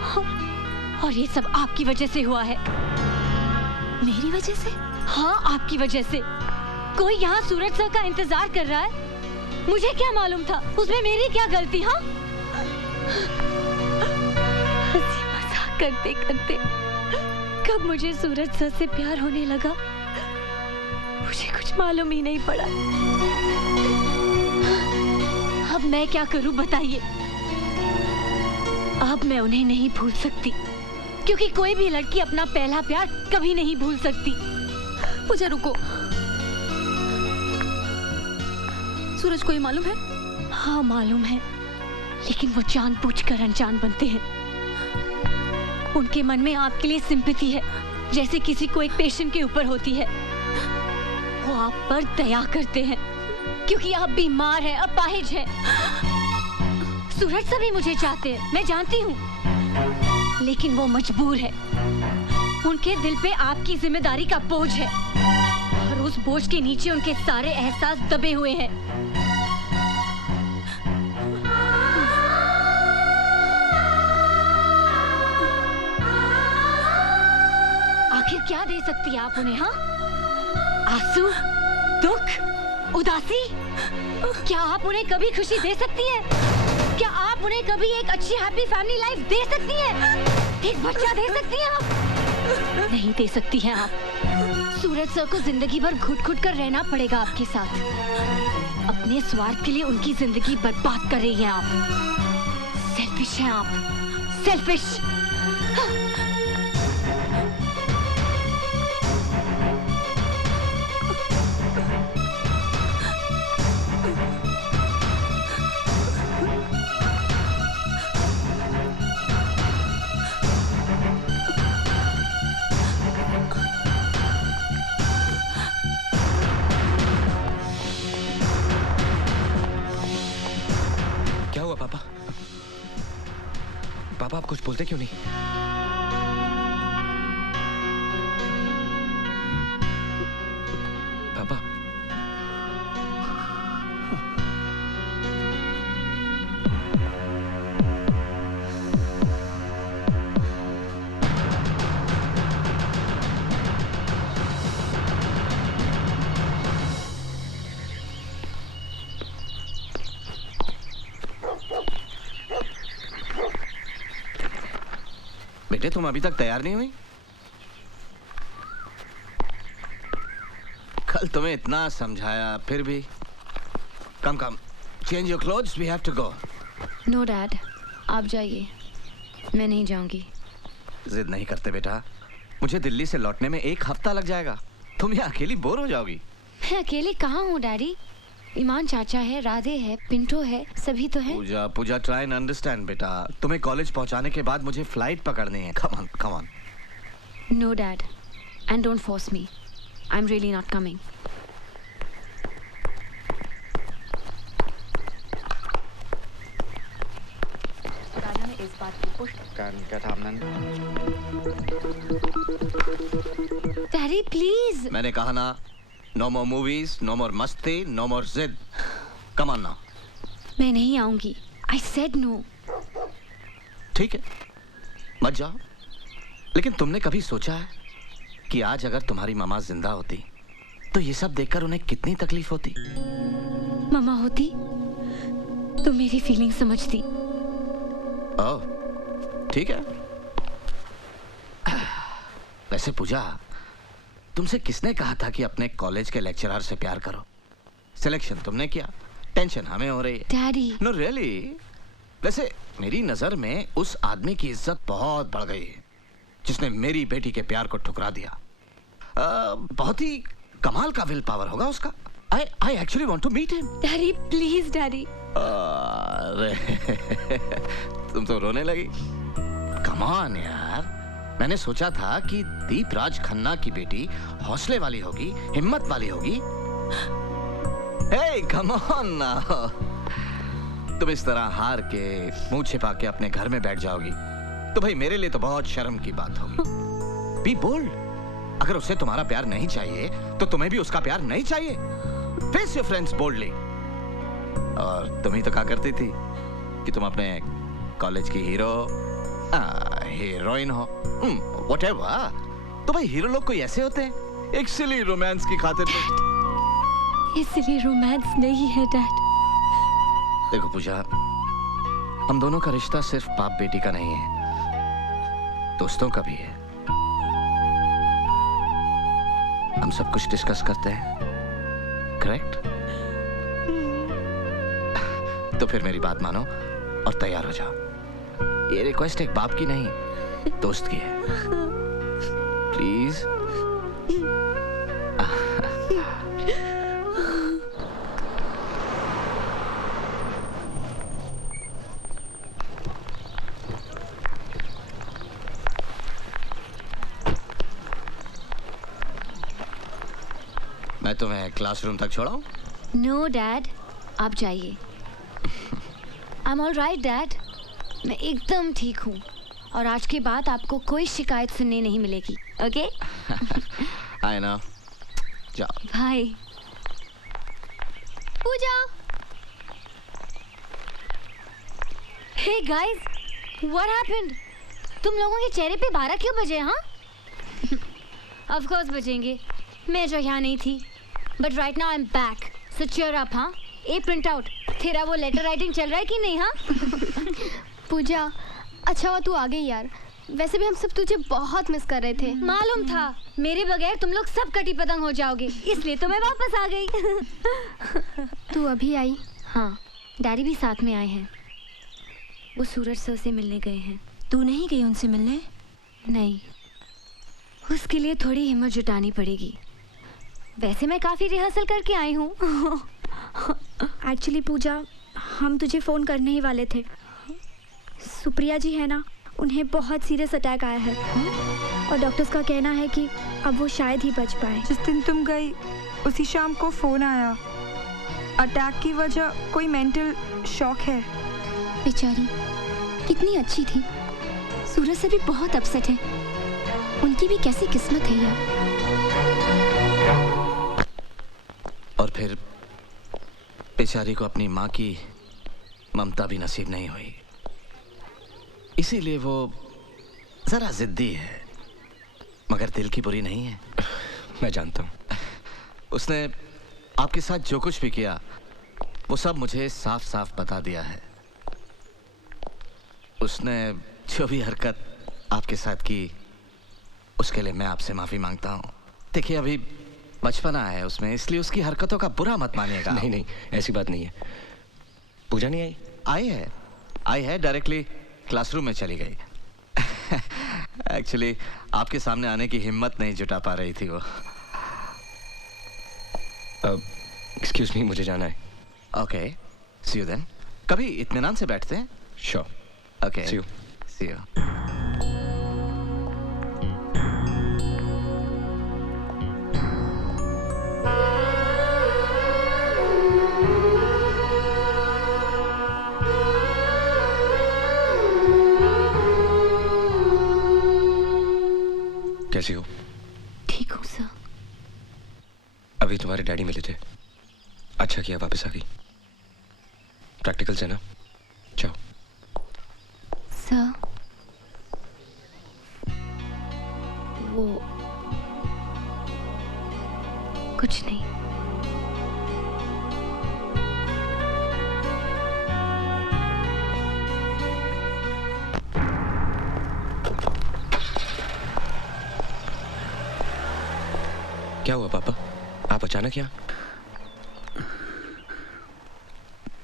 हाँ, और ये सब आपकी वजह से हुआ है। मेरी वजह से? हाँ, आपकी वजह से। कोई यहाँ सूरज सर का इंतजार कर रहा है। मुझे क्या मालूम था, उसमें मेरी क्या गलती? हाँ, हंसी मजाक करते करते कब मुझे सूरज सर से प्यार होने लगा, मुझे कुछ मालूम ही नहीं पड़ा। अब मैं क्या करूं बताइए? अब मैं उन्हें नहीं भूल सकती, क्योंकि कोई भी लड़की अपना पहला प्यार कभी नहीं भूल सकती। पूजा रुको। सूरज को ये मालूम है? हाँ मालूम है, लेकिन वो जानबूझकर अनजान बनते हैं। उनके मन में आपके लिए सिंपैथी है, जैसे किसी को एक पेशेंट के ऊपर होती है। वो आप पर दया करते हैं, क्योंकि आप बीमार हैं, अपाहिज हैं। सूरज सभी मुझे चाहते हैं, मैं जानती हूँ, लेकिन वो मजबूर है। उनके दिल पे आपकी जिम्मेदारी का बोझ है, और उस बोझ के नीचे उनके सारे एहसास दबे हुए हैं। आखिर क्या दे सकती है आप उन्हें? हाँ, आंसू, दुख, उदासी? क्या आप उन्हें कभी खुशी दे सकती हैं? क्या आप उन्हें कभी एक अच्छी हैप्पी फैमिली लाइफ दे सकती हैं? एक बच्चा दे सकती हैं आप? नहीं दे सकती हैं आप। सूरज सर को जिंदगी भर घुट-घुट कर रहना पड़ेगा आपके साथ। अपने स्वार्थ के लिए उनकी जिंदगी बर्बाद कर रही हैं आप। सेल्फिश हैं आप, सेल्फिश। पापा आप कुछ बोलते क्यों नहीं? पापा बेटे तुम अभी तक तैयार नहीं हुई? कल तुम्हें इतना समझाया फिर भी। Come come, change your clothes, we have to go. No dad, आप जाइए, मैं नहीं जाऊंगी। जिद नहीं करते बेटा, मुझे दिल्ली से लौटने में 1 हफ्ता लग जाएगा। तुम यहाँ अकेली बोर हो जाओगी। मैं अकेली कहाँ हूँ डैडी? ईमान चाचा है, राधे है, पिंटो है, सभी तो है। पूजा पूजा ट्राई एंड अंडरस्टैंड बेटा। तुम्हें कॉलेज पहुंचाने के बाद मुझे फ्लाइट पकड़नी है। Come on come on. No dad, and don't force me, I am really not coming. Raja ने इस बात की पुष्टि डैडी प्लीज। मैंने कहा ना, नो मोर मूवीज, नो मोर मस्ती, नो मोर जिद। Come on now. मैं नहीं आऊंगी, आई सेड नो। ठीक है, मत जाओ। लेकिन तुमने कभी सोचा है कि आज अगर तुम्हारी मामा जिंदा होती तो ये सब देखकर उन्हें कितनी तकलीफ होती? मामा होती तो मेरी फीलिंग समझती। ओह, ठीक है। वैसे पूजा, तुमसे किसने कहा था कि अपने कॉलेज के लेक्चरर से प्यार करो? सिलेक्शन तुमने किया, टेंशन हमें हो रही है। डैडी। No really. वैसे मेरी नजर में उस आदमी की इज्जत बहुत बढ़ गई है जिसने मेरी बेटी के प्यार को ठुकरा दिया। बहुत ही कमाल का विल पावर होगा उसका। I actually want to meet him. Daddy please daddy. अरे तुम तो रोने लगी। Come on यार, मैंने सोचा था कि दीपराज खन्ना की बेटी हौसले वाली होगी, हिम्मत वाली होगी। Hey, come on now. तुम इस तरह हार के मुंह छिपा के अपने घर में बैठ जाओगी तो भाई मेरे लिए तो बहुत शर्म की बात होगी। Be bold. अगर उसे तुम्हारा प्यार नहीं चाहिए तो तुम्हें भी उसका प्यार नहीं चाहिए। Face your friends boldly. और तुम ही तो कहा करती थी कि तुम अपने कॉलेज की हीरोइन हो। व्हाटएवर। तो भाई हीरो लोग कोई ऐसे होते हैं, एक सिली रोमांस की खातिर। ये सिली रोमांस नहीं है डैड। देखो पूजा, हम दोनों का रिश्ता सिर्फ बाप बेटी का नहीं है, दोस्तों का भी है। हम सब कुछ डिस्कस करते हैं, करेक्ट? तो फिर मेरी बात मानो और तैयार हो जाओ। ये रिक्वेस्ट एक बाप की नहीं, दोस्त की है। प्लीज। मैं तुम्हें क्लासरूम तक छोड़ाऊं? नो डैड, आप जाइए। I am all right dad, मैं एकदम ठीक हूँ और आज के बाद आपको कोई शिकायत सुनने नहीं मिलेगी। ओके? I know. जाओ। Bye. Pooja. Hey guys, what happened? तुम लोगों के चेहरे पे 12 क्यों बजे? हाँ? ऑफ कोर्स बजेंगे, मैं जो यहाँ नहीं थी। But right now I am back, so cheer up. हाँ? ए प्रिंट आउट, तेरा वो लेटर राइटिंग चल रहा है कि नहीं? हाँ? पूजा, अच्छा हुआ तू आ गई यार, वैसे भी हम सब तुझे बहुत मिस कर रहे थे। मालूम था, मेरे बगैर तुम लोग सब कटी पतंग हो जाओगे, इसलिए तो मैं वापस आ गई। तू अभी आई? हाँ, डैडी भी साथ में आए हैं। वो सूरज सर से मिलने गए हैं। तू नहीं गई उनसे मिलने? नहीं, उसके लिए थोड़ी हिम्मत जुटानी पड़ेगी। वैसे मैं काफ़ी रिहर्सल करके आई हूँ। एक्चुअली पूजा, हम तुझे फ़ोन करने ही वाले थे। सुप्रिया जी है ना, उन्हें बहुत सीरियस अटैक आया है और डॉक्टर्स का कहना है कि अब वो शायद ही बच पाए। जिस दिन तुम गई उसी शाम को फ़ोन आया। अटैक की वजह कोई मेंटल शॉक है। बेचारी कितनी अच्छी थी। सूरज से भी बहुत अपसेट है। उनकी भी कैसी किस्मत है यार। और फिर बेचारी को अपनी माँ की ममता भी नसीब नहीं हुई, इसीलिए वो जरा जिद्दी है, मगर दिल की बुरी नहीं है। मैं जानता हूँ। उसने आपके साथ जो कुछ भी किया वो सब मुझे साफ साफ बता दिया है। उसने जो भी हरकत आपके साथ की उसके लिए मैं आपसे माफी मांगता हूँ। देखिए अभी बचपना है उसमें, इसलिए उसकी हरकतों का बुरा मत मानिएगा। नहीं नहीं, ऐसी बात नहीं है। पूजा नहीं आई? आई है, डायरेक्टली क्लासरूम में चली गई। एक्चुअली आपके सामने आने की हिम्मत नहीं जुटा पा रही थी वो। एक्सक्यूज मी, मुझे जाना है। Okay, see you then. कभी इत्मीनान से बैठते हैं। Sure. Okay, see you. See you. कैसी हो? ठीक हूँ सर। अभी तुम्हारे डैडी मिले थे, अच्छा किया वापस आ गई। प्रैक्टिकल्स है ना, जाओ। सर, वो कुछ नहीं। क्या हुआ पापा, आप अचानक यहाँ?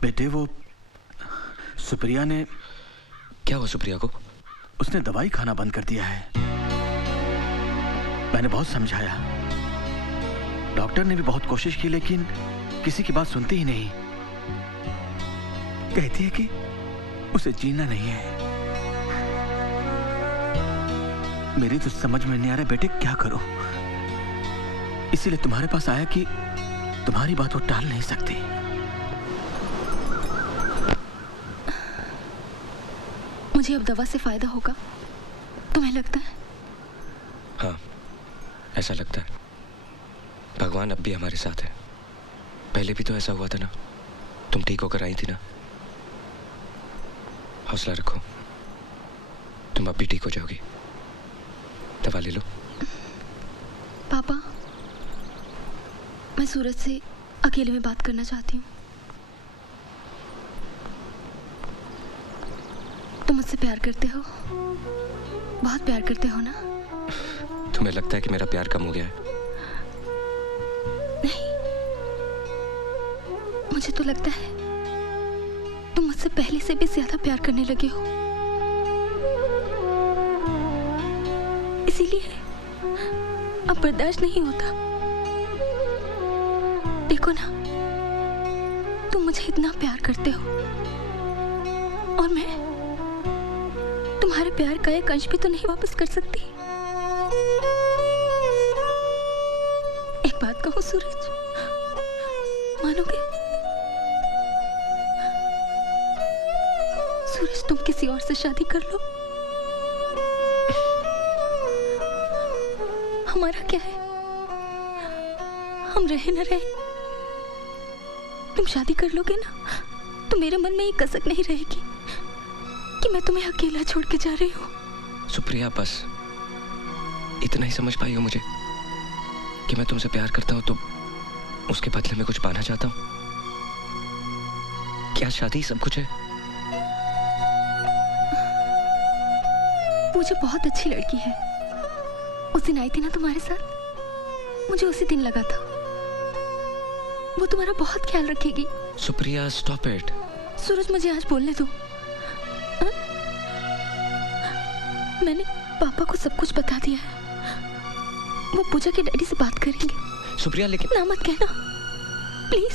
बेटे वो सुप्रिया ने। क्या हुआ सुप्रिया को? उसने दवाई खाना बंद कर दिया है। मैंने बहुत समझाया, डॉक्टर ने भी बहुत कोशिश की, लेकिन किसी की बात सुनती ही नहीं। कहती है कि उसे जीना नहीं है। मेरी तो समझ में नहीं आ रहा बेटे, क्या करो। इसीलिए तुम्हारे पास आया कि तुम्हारी बात वो टाल नहीं सकती। मुझे अब दवा से फायदा होगा, तुम्हें लगता है? हाँ, ऐसा लगता है भगवान अब भी हमारे साथ है। पहले भी तो ऐसा हुआ था ना, तुम ठीक होकर आई थी ना। हौसला रखो, तुम अब भी ठीक हो जाओगी। दवा ले लो। पापा, मैं सूरज से अकेले में बात करना चाहती हूँ। तुम मुझसे प्यार करते हो? बहुत प्यार करते हो ना? तुम्हें लगता है कि मेरा प्यार कम हो गया है? नहीं, मुझे तो लगता है तुम मुझसे पहले से भी ज्यादा प्यार करने लगे हो। इसीलिए अब बर्दाश्त नहीं होता। देखो ना, तुम मुझे इतना प्यार करते हो और मैं तुम्हारे प्यार का एक अंश भी तो नहीं वापस कर सकती। एक बात कहूं सूरज, मानोगे? सूरज, तुम किसी और से शादी कर लो, हमारा क्या है? हम रहे न रहे, तुम शादी कर लोगे ना, तो मेरे मन में ये कसक नहीं रहेगी कि मैं तुम्हें अकेला छोड़ के जा रही हूँ। सुप्रिया, बस इतना ही समझ पाई हो मुझे कि मैं तुमसे प्यार करता हूँ तो उसके बदले में कुछ पाना चाहता हूँ। क्या शादी सब कुछ है? मुझे बहुत अच्छी लड़की है, उस दिन आई थी ना तुम्हारे साथ, मुझे उसी दिन लगा था वो तुम्हारा बहुत ख्याल रखेगी। Supriya, stop it. सूरज, मुझे आज बोलने दो। मैंने पापा को सब कुछ बता दिया है, वो पूजा के डैडी से बात करेंगे। सुप्रिया, लेकिन ना मत कहना प्लीज।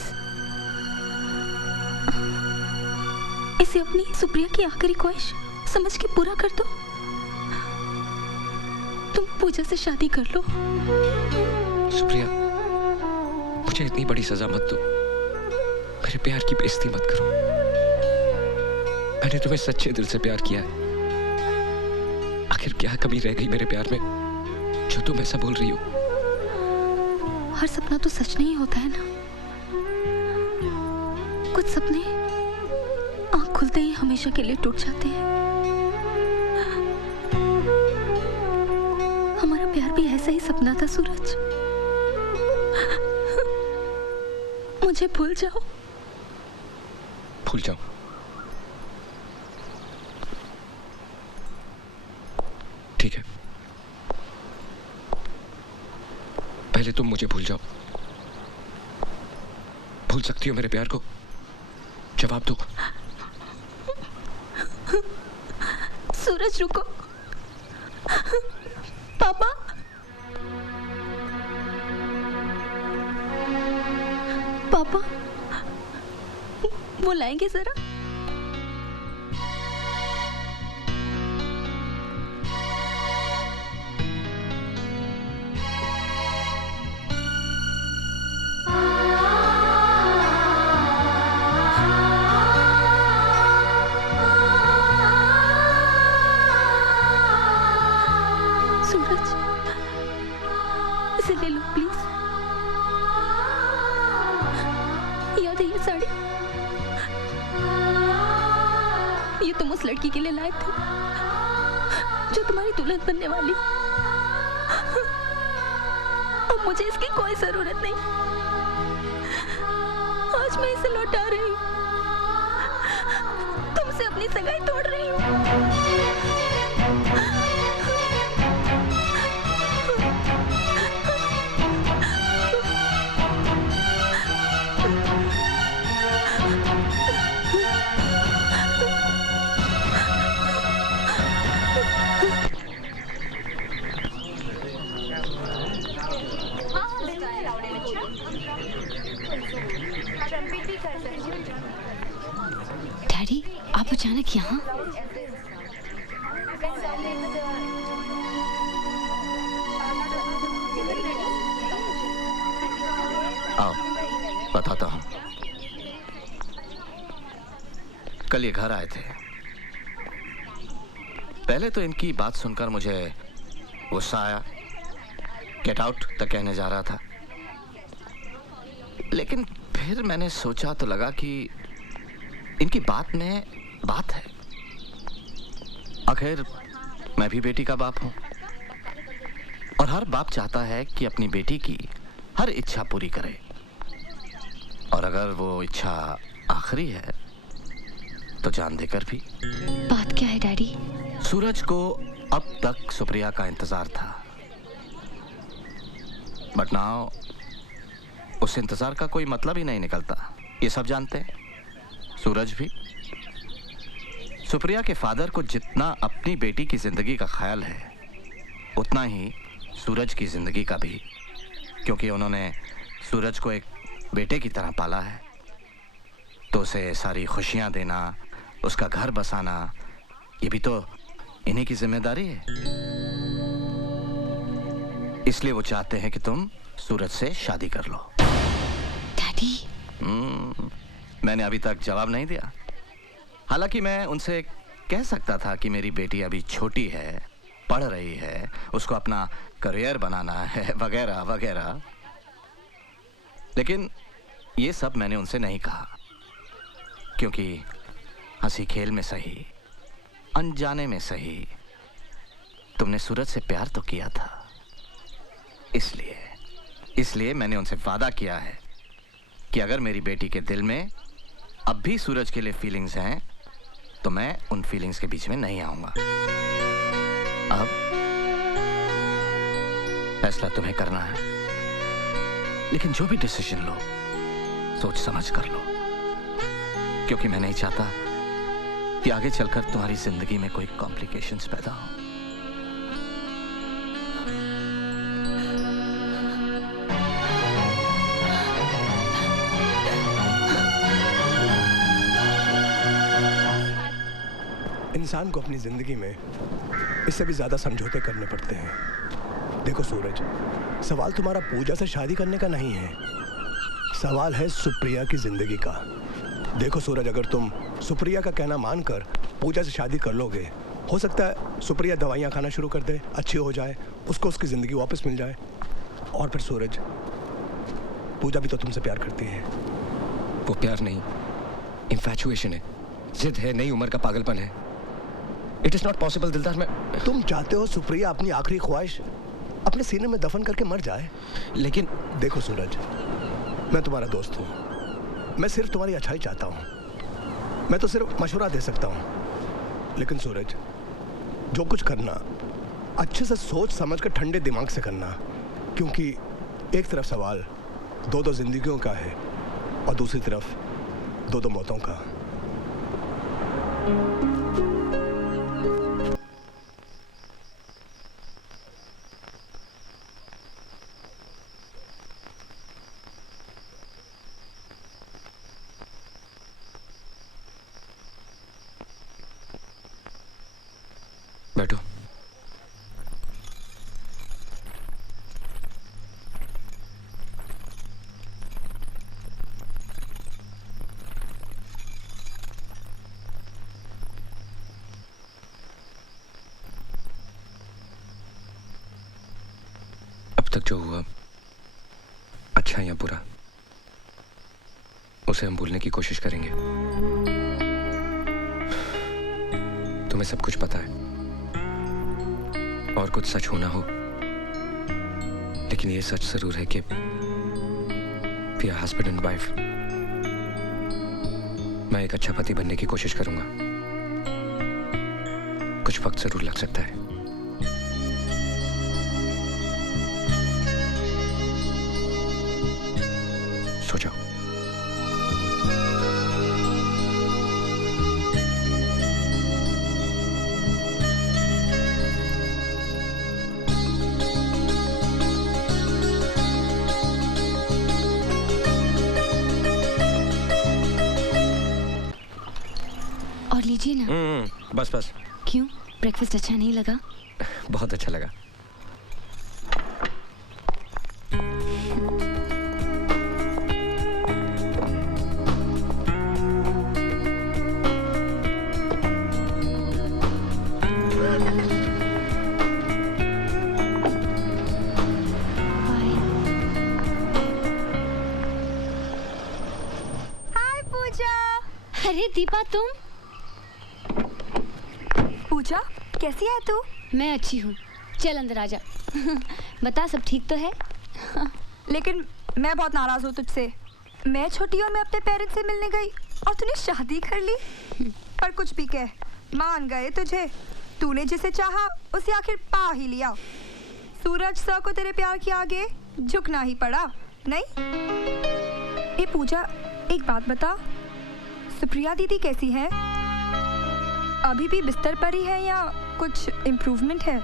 इसे अपनी सुप्रिया की आखिरी ख्वाहिश समझ के पूरा कर दो। तुम पूजा से शादी कर लो। सुप्रिया, मुझे इतनी बड़ी सजा मत दो। मेरे प्यार की बेइज्जती मत करो। मैंने तुम्हें सच्चे दिल से प्यार किया है। आखिर क्या कमी रह गई मेरे प्यार में जो तुम ऐसा बोल रही हो? हर सपना तो सच नहीं होता है ना। कुछ सपने आंख खुलते ही हमेशा के लिए टूट जाते हैं। हमारा प्यार भी ऐसा ही सपना था सूरज। मुझे भूल जाओ। भूल जाओ? ठीक है, पहले तुम मुझे भूल जाओ। भूल सकती हो मेरे प्यार को? जवाब दो। सूरज, रुको। पापा, पापा, वो लाएंगे जरा। सूरज, इसे ले लो प्लीज। याद है ये साड़ी? ये तुम उस लड़की के लिए लाए थे जो तुम्हारी दुल्हन बनने वाली। अब मुझे इसकी कोई जरूरत नहीं। आज मैं इसे लौटा रही हूँ, तुमसे अपनी सगाई तोड़ रही हूँ। डैडी, आप अचानक यहाँ? आओ, बताता हूँ। कल ये घर आए थे। पहले तो इनकी बात सुनकर मुझे गुस्सा आया, गेट आउट तक कहने जा रहा था, लेकिन फिर मैंने सोचा तो लगा कि इनकी बात में बात है। आखिर मैं भी बेटी का बाप हूं और हर बाप चाहता है कि अपनी बेटी की हर इच्छा पूरी करे, और अगर वो इच्छा आखिरी है तो जान देकर भी। बात क्या है डैडी? सूरज को अब तक सुप्रिया का इंतजार था, बट नाउ उस इंतजार का कोई मतलब ही नहीं निकलता। ये सब जानते हैं, सूरज भी। सुप्रिया के फादर को जितना अपनी बेटी की जिंदगी का ख्याल है, उतना ही सूरज की जिंदगी का भी, क्योंकि उन्होंने सूरज को एक बेटे की तरह पाला है। तो उसे सारी खुशियां देना, उसका घर बसाना, ये भी तो इन्हीं की जिम्मेदारी है। इसलिए वो चाहते हैं कि तुम सूरज से शादी कर लो। डैडी, मैंने अभी तक जवाब नहीं दिया। हालांकि मैं उनसे कह सकता था कि मेरी बेटी अभी छोटी है, पढ़ रही है, उसको अपना करियर बनाना है, वगैरह वगैरह, लेकिन ये सब मैंने उनसे नहीं कहा, क्योंकि हंसी खेल में सही, अनजाने में सही, तुमने सूरज से प्यार तो किया था। इसलिए मैंने उनसे वादा किया है कि अगर मेरी बेटी के दिल में अब भी सूरज के लिए फीलिंग्स हैं, तो मैं उन फीलिंग्स के बीच में नहीं आऊंगा। अब फैसला तुम्हें करना है, लेकिन जो भी डिसीजन लो सोच समझ कर लो, क्योंकि मैं नहीं चाहता कि आगे चलकर तुम्हारी जिंदगी में कोई कॉम्प्लिकेशंस पैदा हो। इंसान को अपनी जिंदगी में इससे भी ज्यादा समझौते करने पड़ते हैं। देखो सूरज, सवाल तुम्हारा पूजा से शादी करने का नहीं है, सवाल है सुप्रिया की जिंदगी का। देखो सूरज, अगर तुम सुप्रिया का कहना मानकर पूजा से शादी कर लोगे, हो सकता है सुप्रिया दवाइयाँ खाना शुरू कर दे, अच्छी हो जाए, उसको उसकी ज़िंदगी वापस मिल जाए। और फिर सूरज, पूजा भी तो तुमसे प्यार करती है। वो प्यार नहीं, इन्फैचुएशन है, जिद है, नई उम्र का पागलपन है। इट इज नॉट पॉसिबल दिलदार। मैं तुम चाहते हो सुप्रिया अपनी आखिरी ख्वाहिश अपने सीने में दफन करके मर जाए, लेकिन देखो सूरज, मैं तुम्हारा दोस्त हूँ, मैं सिर्फ तुम्हारी अच्छाई चाहता हूँ, मैं तो सिर्फ मशवरा दे सकता हूँ। लेकिन सूरज, जो कुछ करना अच्छे से सोच समझ कर ठंडे दिमाग से करना, क्योंकि एक तरफ सवाल दो दो जिंदगियों का है और दूसरी तरफ दो दो मौतों का। बैठो। अब तक जो हुआ, अच्छा या बुरा, उसे हम भूलने की कोशिश करेंगे। तुम्हें सब कुछ पता है और कुछ सच होना हो, लेकिन ये सच जरूर है कि we are husband and wife. मैं एक अच्छा पति बनने की कोशिश करूंगा। कुछ वक्त जरूर लग सकता है। सो जाओ। और लीजिए ना। बस बस। क्यों, ब्रेकफास्ट अच्छा नहीं लगा? बहुत अच्छा लगा। दीपा तुम? पूजा कैसी है तू? मैं अच्छी हूँ, चल अंदर आजा। बता सब ठीक तो है? लेकिन मैं बहुत नाराज हूँ तुझसे। मैं छुट्टियों में अपने पेरेंट्स से मिलने गई और तूने शादी कर ली। पर कुछ भी कह, मान गए तुझे। तूने जिसे चाहा उसे आखिर पा ही लिया। सूरज सर को तेरे प्यार के आगे झुकना ही पड़ा, नहीं? ए पूजा, एक बात बता, सुप्रिया दीदी कैसी है? अभी भी बिस्तर पर ही है या कुछ इम्प्रूवमेंट है?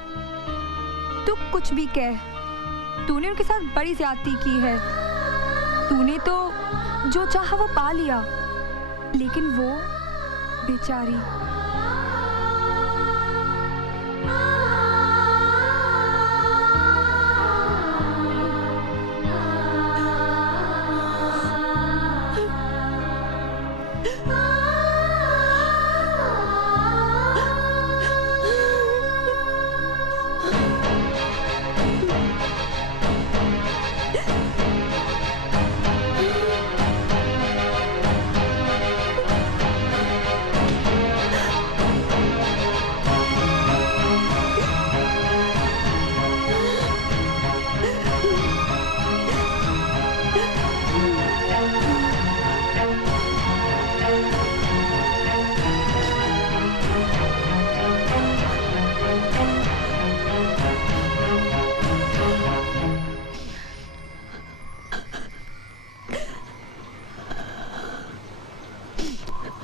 तू कुछ भी कह, तूने उनके साथ बड़ी ज्यादती की है। तूने तो जो चाहा वो पा लिया, लेकिन वो बेचारी।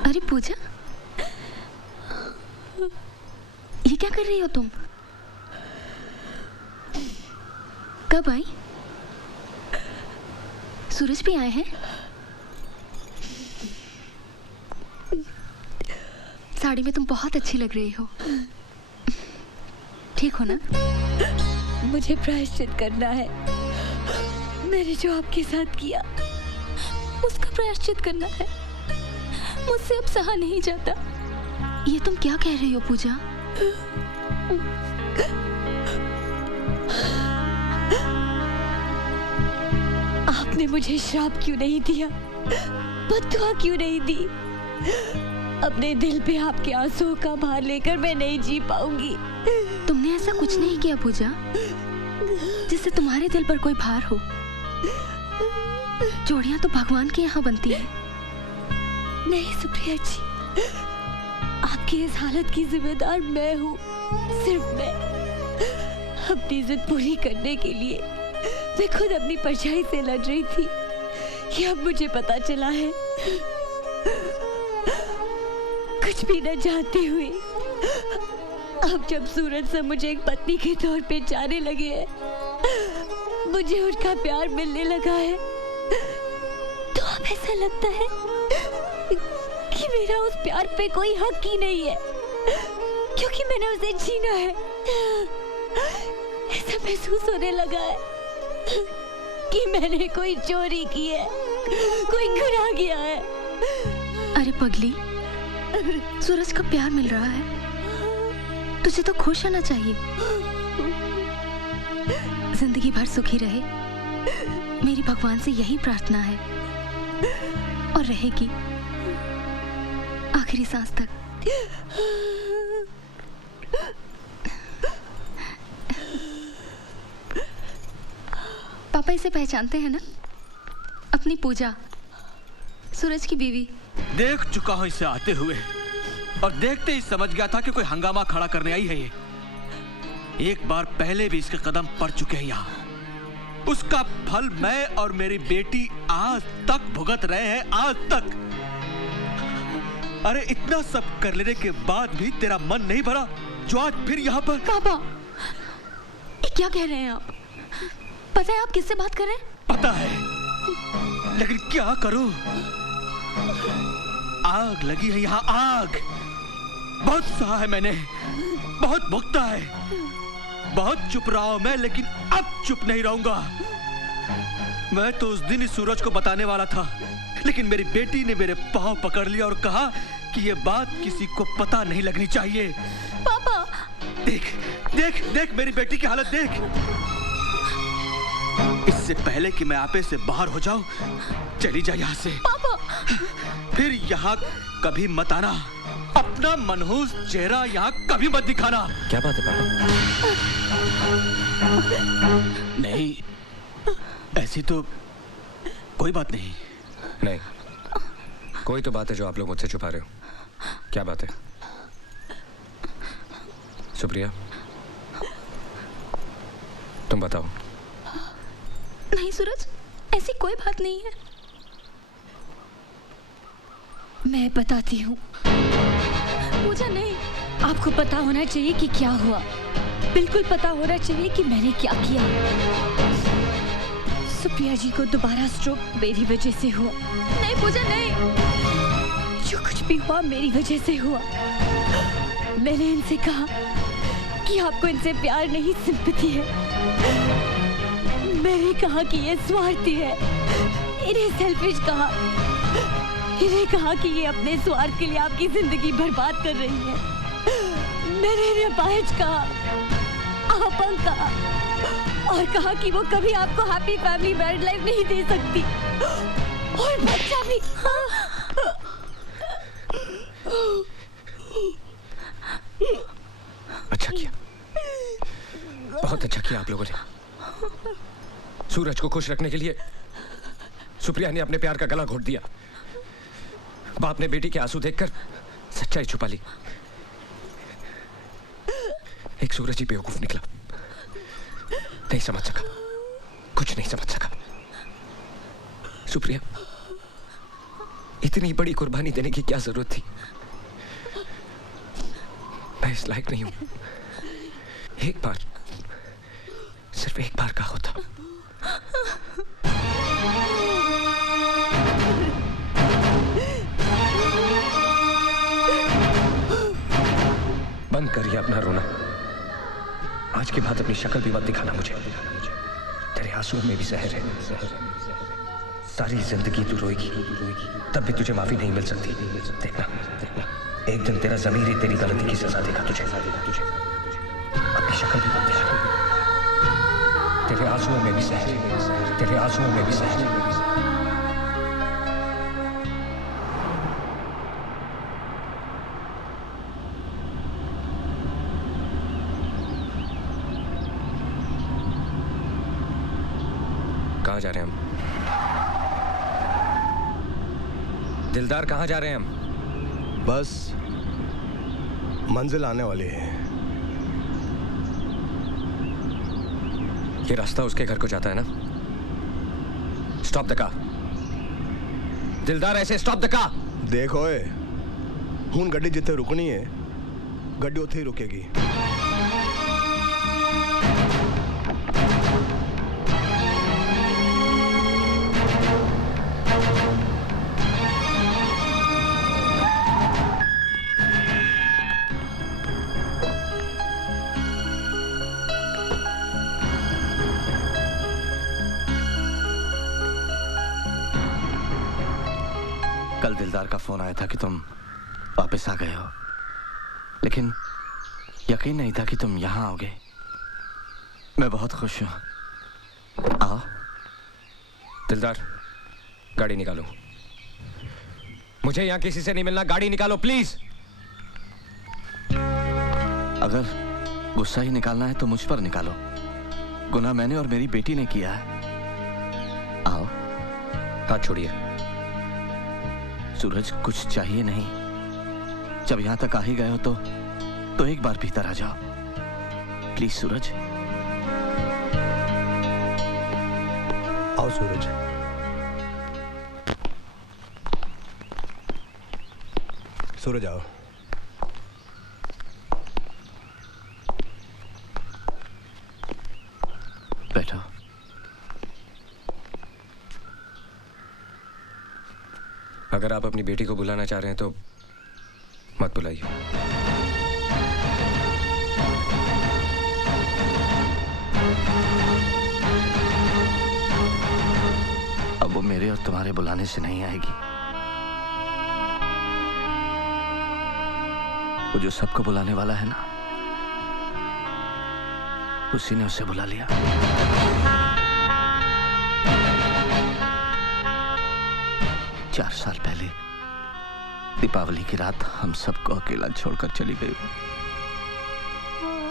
अरे पूजा, ये क्या कर रही हो तुम? कब आई? सूरज भी आए हैं? साड़ी में तुम बहुत अच्छी लग रही हो। ठीक हो ना? मुझे प्रायश्चित करना है। मैंने जो आपके साथ किया उसका प्रायश्चित करना है। मुझसे अब सहा नहीं जाता। ये तुम क्या कह रही हो पूजा? आपने मुझे श्राप क्यों नहीं दिया, बद्दुआ क्यों नहीं दी? अपने दिल पे आपके आंसुओं का भार लेकर मैं नहीं जी पाऊंगी। तुमने ऐसा कुछ नहीं किया पूजा जिससे तुम्हारे दिल पर कोई भार हो। जोड़ियां तो भगवान के यहाँ बनती है। नहीं सुप्रिया जी, आपकी इस हालत की जिम्मेदार मैं हूँ, सिर्फ मैं। अपनी जिद पूरी करने के लिए मैं खुद अपनी परछाई से लड़ रही थी, ये अब मुझे पता चला है। कुछ भी न जानते हुए अब जब सूरज से मुझे एक पत्नी के तौर पे जाने लगे हैं, मुझे उनका प्यार मिलने लगा है, तो अब ऐसा लगता है कि मेरा उस प्यार पे कोई हक ही नहीं है, क्योंकि मैंने उसे जीना है। ऐसा महसूस होने लगा है कि मैंने कोई चोरी की है, कोई गुनाह किया है। अरे पगली, सूरज का प्यार मिल रहा है, तुझे तो खुश होना चाहिए। जिंदगी भर सुखी रहे, मेरी भगवान से यही प्रार्थना है, और रहेगी आखिरी सांस तक। पापा इसे पहचानते हैं ना? अपनी पूजा, सूरज की बीवी। देख चुका हूं इसे आते हुए, और देखते ही समझ गया था कि कोई हंगामा खड़ा करने आई है ये। एक बार पहले भी इसके कदम पड़ चुके हैं यहाँ। उसका फल मैं और मेरी बेटी आज तक भुगत रहे हैं, आज तक। अरे इतना सब कर लेने के बाद भी तेरा मन नहीं भरा जो आज फिर यहाँ पर? पापा, ये क्या कह रहे हैं आप? पता है आप किससे बात कर रहे हैं? पता है, लेकिन क्या करूं? आग लगी है यहाँ, आग। बहुत सहा है मैंने, बहुत भुगता है, बहुत चुप रहा हूं मैं, लेकिन अब चुप नहीं रहूंगा। मैं तो उस दिन इस सूरज को बताने वाला था, लेकिन मेरी बेटी ने मेरे पांव पकड़ लिया और कहा कि ये बात किसी को पता नहीं लगनी चाहिए। पापा, देख देख देख मेरी बेटी की हालत देख। इससे पहले कि मैं आपे से बाहर हो जाऊं, चली जा यहाँ से। पापा, फिर यहाँ कभी मत आना। अपना मनहूस चेहरा यहाँ कभी मत दिखाना। क्या बात है पापा? नहीं, ऐसी तो कोई बात नहीं। नहीं, कोई तो बात है जो आप लोग मुझसे छुपा रहे हो। क्या बात है? सुप्रिया, तुम बताओ। नहीं सूरज, ऐसी कोई बात नहीं है। मैं बताती हूँ। पूजा नहीं। आपको पता होना चाहिए कि क्या हुआ। बिल्कुल पता होना चाहिए कि मैंने क्या किया। सुप्रिया जी को दोबारा स्ट्रोक मेरी वजह से हुआ। नहीं पूजा नहीं। जो कुछ भी हुआ मेरी वजह से हुआ। मैंने इनसे कहा कि आपको इनसे प्यार नहीं, सिंपैथी है। मैंने कहा कि ये स्वार्थी है। इन्हें सेल्फिश कहा। इन्हें कहा कि ये अपने स्वार्थ के लिए आपकी जिंदगी बर्बाद कर रही है। मैंने इन्हें अपाहिज कहा, अपंग कहा और कहा कि वो कभी आपको हैप्पी फैमिली मैरिड लाइफ नहीं दे सकती और बच्चा भी। अच्छा किया, बहुत अच्छा किया आप लोगों ने। सूरज को खुश रखने के लिए सुप्रिया ने अपने प्यार का गला घोट दिया। बाप ने बेटी के आंसू देखकर सच्चाई छुपा ली। एक सूरज ही बेवकूफ निकला, नहीं समझ सका, कुछ नहीं समझ सका। सुप्रिया, इतनी बड़ी कुर्बानी देने की क्या जरूरत थी? मैं इस लायक नहीं हूं। एक बार, सिर्फ एक बार का होता। बंद करिए अपना रोना। आज के बाद अपनी शक्ल भी मत दिखाना मुझे। तेरे आंसुओं में भी जहर है। सारी जिंदगी तू रोएगी, तब भी तुझे माफी नहीं मिल सकती। देखना, एक दिन तेरा ज़मीर ही तेरी गलती की सजा देगा तुझे। अपनी शक्ल भी मत दिखाना। तेरे आंसुओं में भी जहर है। तेरे आंसुओं में भी जहर है। कहाँ जा रहे हैं हम? दिलदार, कहाँ जा रहे हैं हम? बस मंजिल आने वाली है। ये रास्ता उसके घर को जाता है ना? Stop the car. दिलदार, ऐसे स्टॉप द कार। देखो हूं गड्डी जिथे रुकनी है, गड्डी उथे ही रुकेगी। कल दिलदार का फोन आया था कि तुम वापस आ गए हो, लेकिन यकीन नहीं था कि तुम यहाँ आओगे। मैं बहुत खुश हूँ। आओ। दिलदार, गाड़ी निकालो। मुझे यहाँ किसी से नहीं मिलना। गाड़ी निकालो प्लीज। अगर गुस्सा ही निकालना है तो मुझ पर निकालो। गुनाह मैंने और मेरी बेटी ने किया है। आओ। हाथ छोड़िए। सूरज, कुछ चाहिए नहीं। जब यहां तक आ ही गए हो तो एक बार भीतर आ जाओ प्लीज। सूरज, आओ सूरज। सूरज आओ। बैठो। अगर आप अपनी बेटी को बुलाना चाह रहे हैं तो मत बुलाइए। अब वो मेरे और तुम्हारे बुलाने से नहीं आएगी। वो जो सबको बुलाने वाला है ना, उसी ने उसे बुला लिया। चार साल पहले दीपावली की रात हम सबको अकेला छोड़कर चली गई,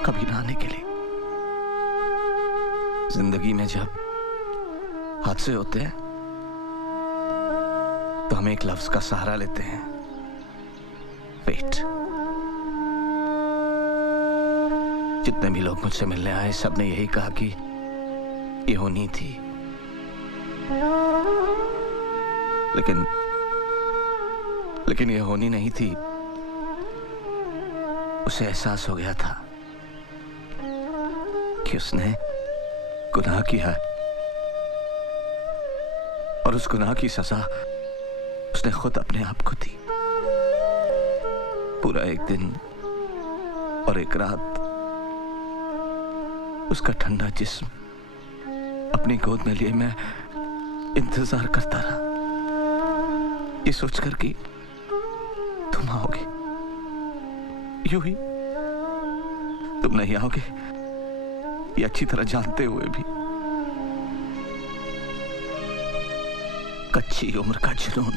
कभी ना आने के लिए। जिंदगी में जब हादसे होते हैं तो हम एक लफ्ज का सहारा लेते हैं, फेट। जितने भी लोग मुझसे मिलने आए सबने यही कहा कि ये होनी थी, लेकिन ये होनी नहीं थी। उसे एहसास हो गया था कि उसने गुनाह किया है और उस गुनाह की सजा उसने खुद अपने आप को दी। पूरा एक दिन और एक रात उसका ठंडा जिस्म अपनी गोद में लिए मैं इंतजार करता रहा, ये सोचकर कि तुम आओगे। यूं ही तुम नहीं आओगे ये अच्छी तरह जानते हुए भी। कच्ची उम्र का जुनून,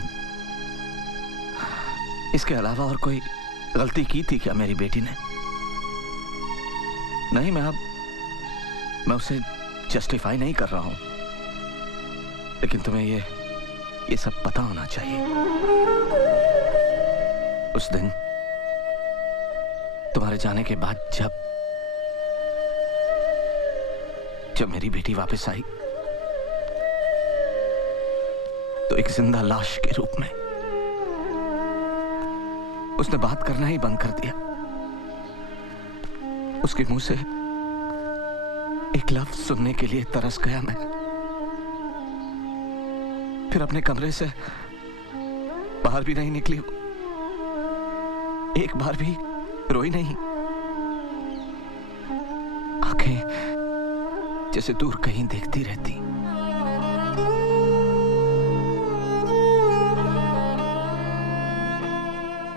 इसके अलावा और कोई गलती की थी क्या मेरी बेटी ने? नहीं, मैं उसे जस्टिफाई नहीं कर रहा हूं, लेकिन तुम्हें ये सब पता होना चाहिए। उस दिन तुम्हारे जाने के बाद जब मेरी बेटी वापस आई तो एक जिंदा लाश के रूप में उसने बात करना ही बंद कर दिया। उसके मुंह से एक लफ्ज सुनने के लिए तरस गया मैं। फिर अपने कमरे से बाहर भी नहीं निकली, एक बार भी रोई नहीं। आंखें जैसे दूर कहीं देखती रहती।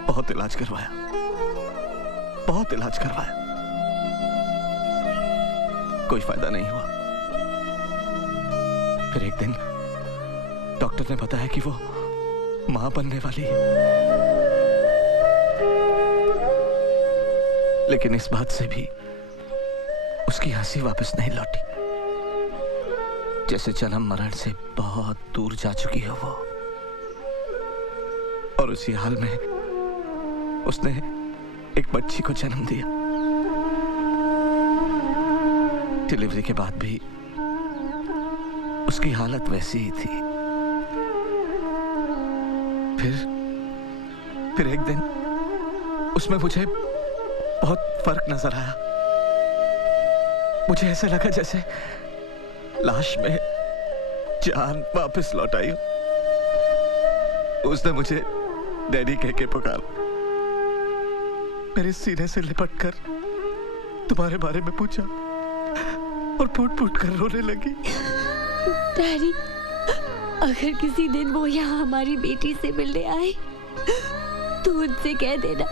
बहुत इलाज करवाया, बहुत इलाज करवाया, कोई फायदा नहीं हुआ। फिर एक दिन डॉक्टर ने बताया कि वो मां बनने वाली है, लेकिन इस बात से भी उसकी हंसी वापस नहीं लौटी, जैसे जन्म मरण से बहुत दूर जा चुकी हो वो। और उसी हाल में उसने एक बच्ची को जन्म दिया। डिलीवरी के बाद भी उसकी हालत वैसी ही थी। फिर एक दिन उसमें मुझे बहुत फर्क नजर आया। मुझे ऐसा लगा जैसे लाश में जान वापस लौट आई हो। उसने मुझे डैडी कह के पुकारा, मेरे सीने से लिपटकर तुम्हारे बारे में पूछा और फूट फूट कर रोने लगी। डैडी, अगर किसी दिन वो यहाँ हमारी बेटी से मिलने आए तो उनसे कह देना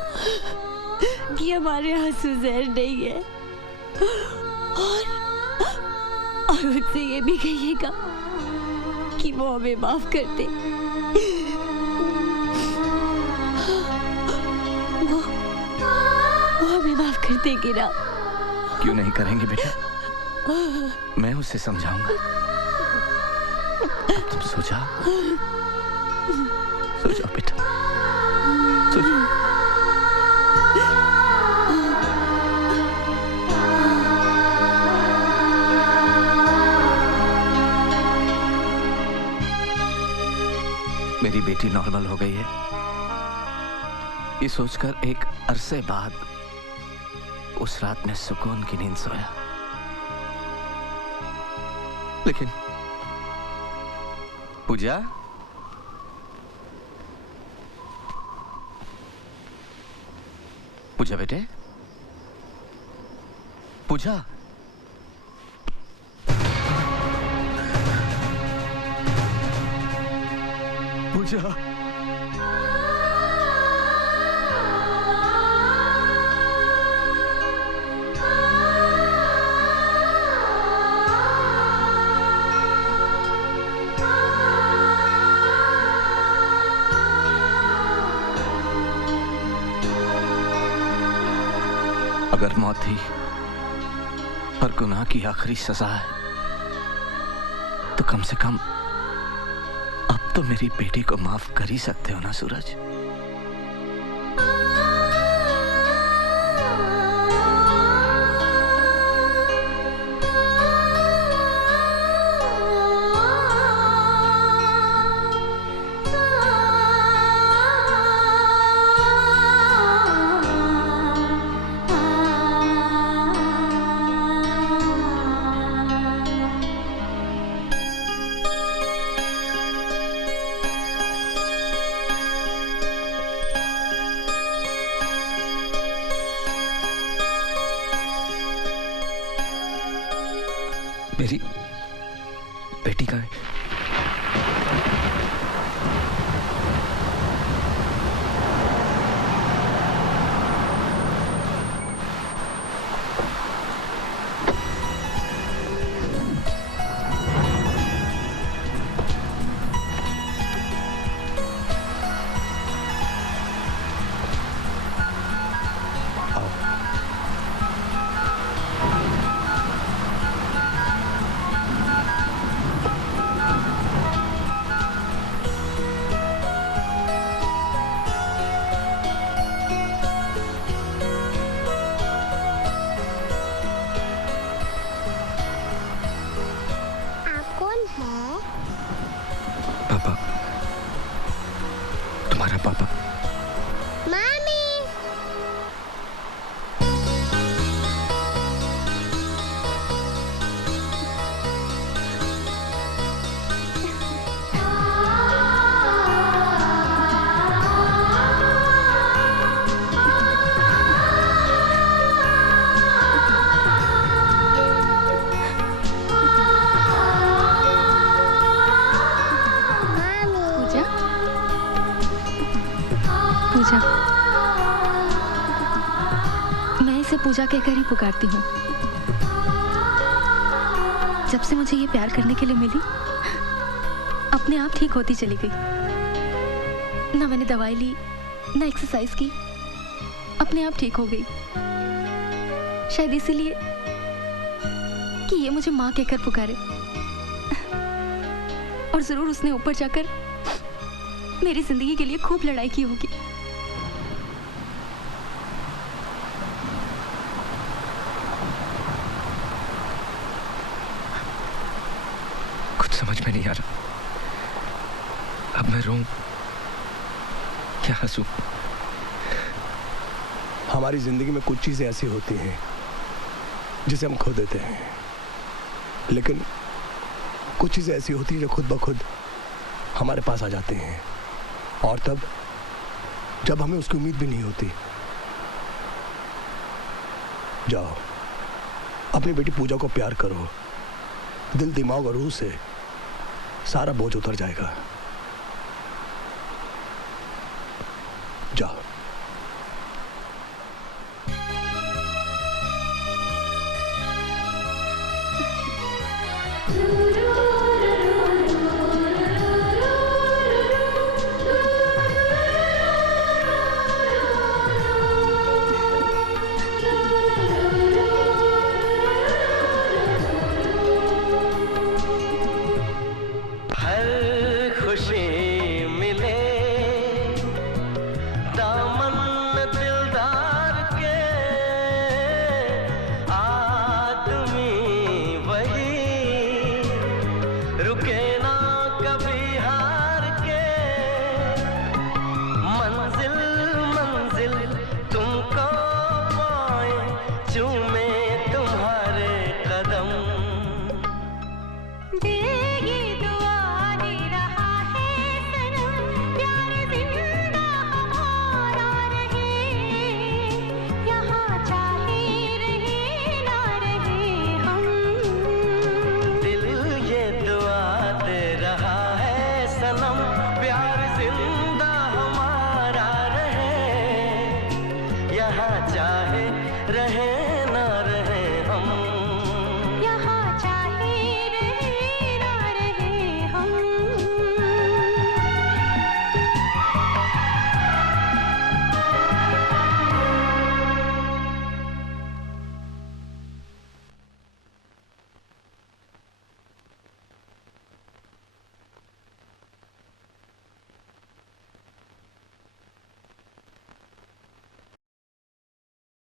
कि हमारे आंसू जहर नहीं है, और उनसे ये भी कहिएगा कि वो हमें माफ कर दे। वो हमें माफ कर देंगे ना? क्यों नहीं करेंगे बेटा, मैं उसे समझाऊंगा। अब तुम सो जाओ, सो जाओ बेटा, सो जाओ। मेरी बेटी नॉर्मल हो गई है, ये सोचकर एक अरसे बाद उस रात में सुकून की नींद सोया। लेकिन पूजा, पूजा बेटे, पूजा, पूजा, अगर मौत ही पर गुनाह की आखिरी सजा है तो कम से कम अब तो मेरी बेटी को माफ कर ही सकते हो ना सूरज। मेरी बेटी कहाँ है? पापा, तुम्हारा पापा। मामी। पूजा, मैं इसे पूजा कहकर ही पुकारती हूँ। जब से मुझे ये प्यार करने के लिए मिली, अपने आप ठीक होती चली गई। ना मैंने दवाई ली, ना एक्सरसाइज की, अपने आप ठीक हो गई। शायद इसीलिए कि ये मुझे माँ कहकर पुकारे। और जरूर उसने ऊपर जाकर मेरी जिंदगी के लिए खूब लड़ाई की होगी। कुछ समझ में नहीं आ रहा। अब मैं रोऊं क्या हंसूं? हमारी जिंदगी में कुछ चीजें ऐसी होती हैं जिसे हम खो देते हैं, लेकिन कुछ चीजें ऐसी होती हैं जो खुद ब खुद हमारे पास आ जाती हैं, और तब जब हमें उसकी उम्मीद भी नहीं होती। जाओ, अपनी बेटी पूजा को प्यार करो। दिल, दिमाग और रूह से सारा बोझ उतर जाएगा। जाओ। Doo-doo.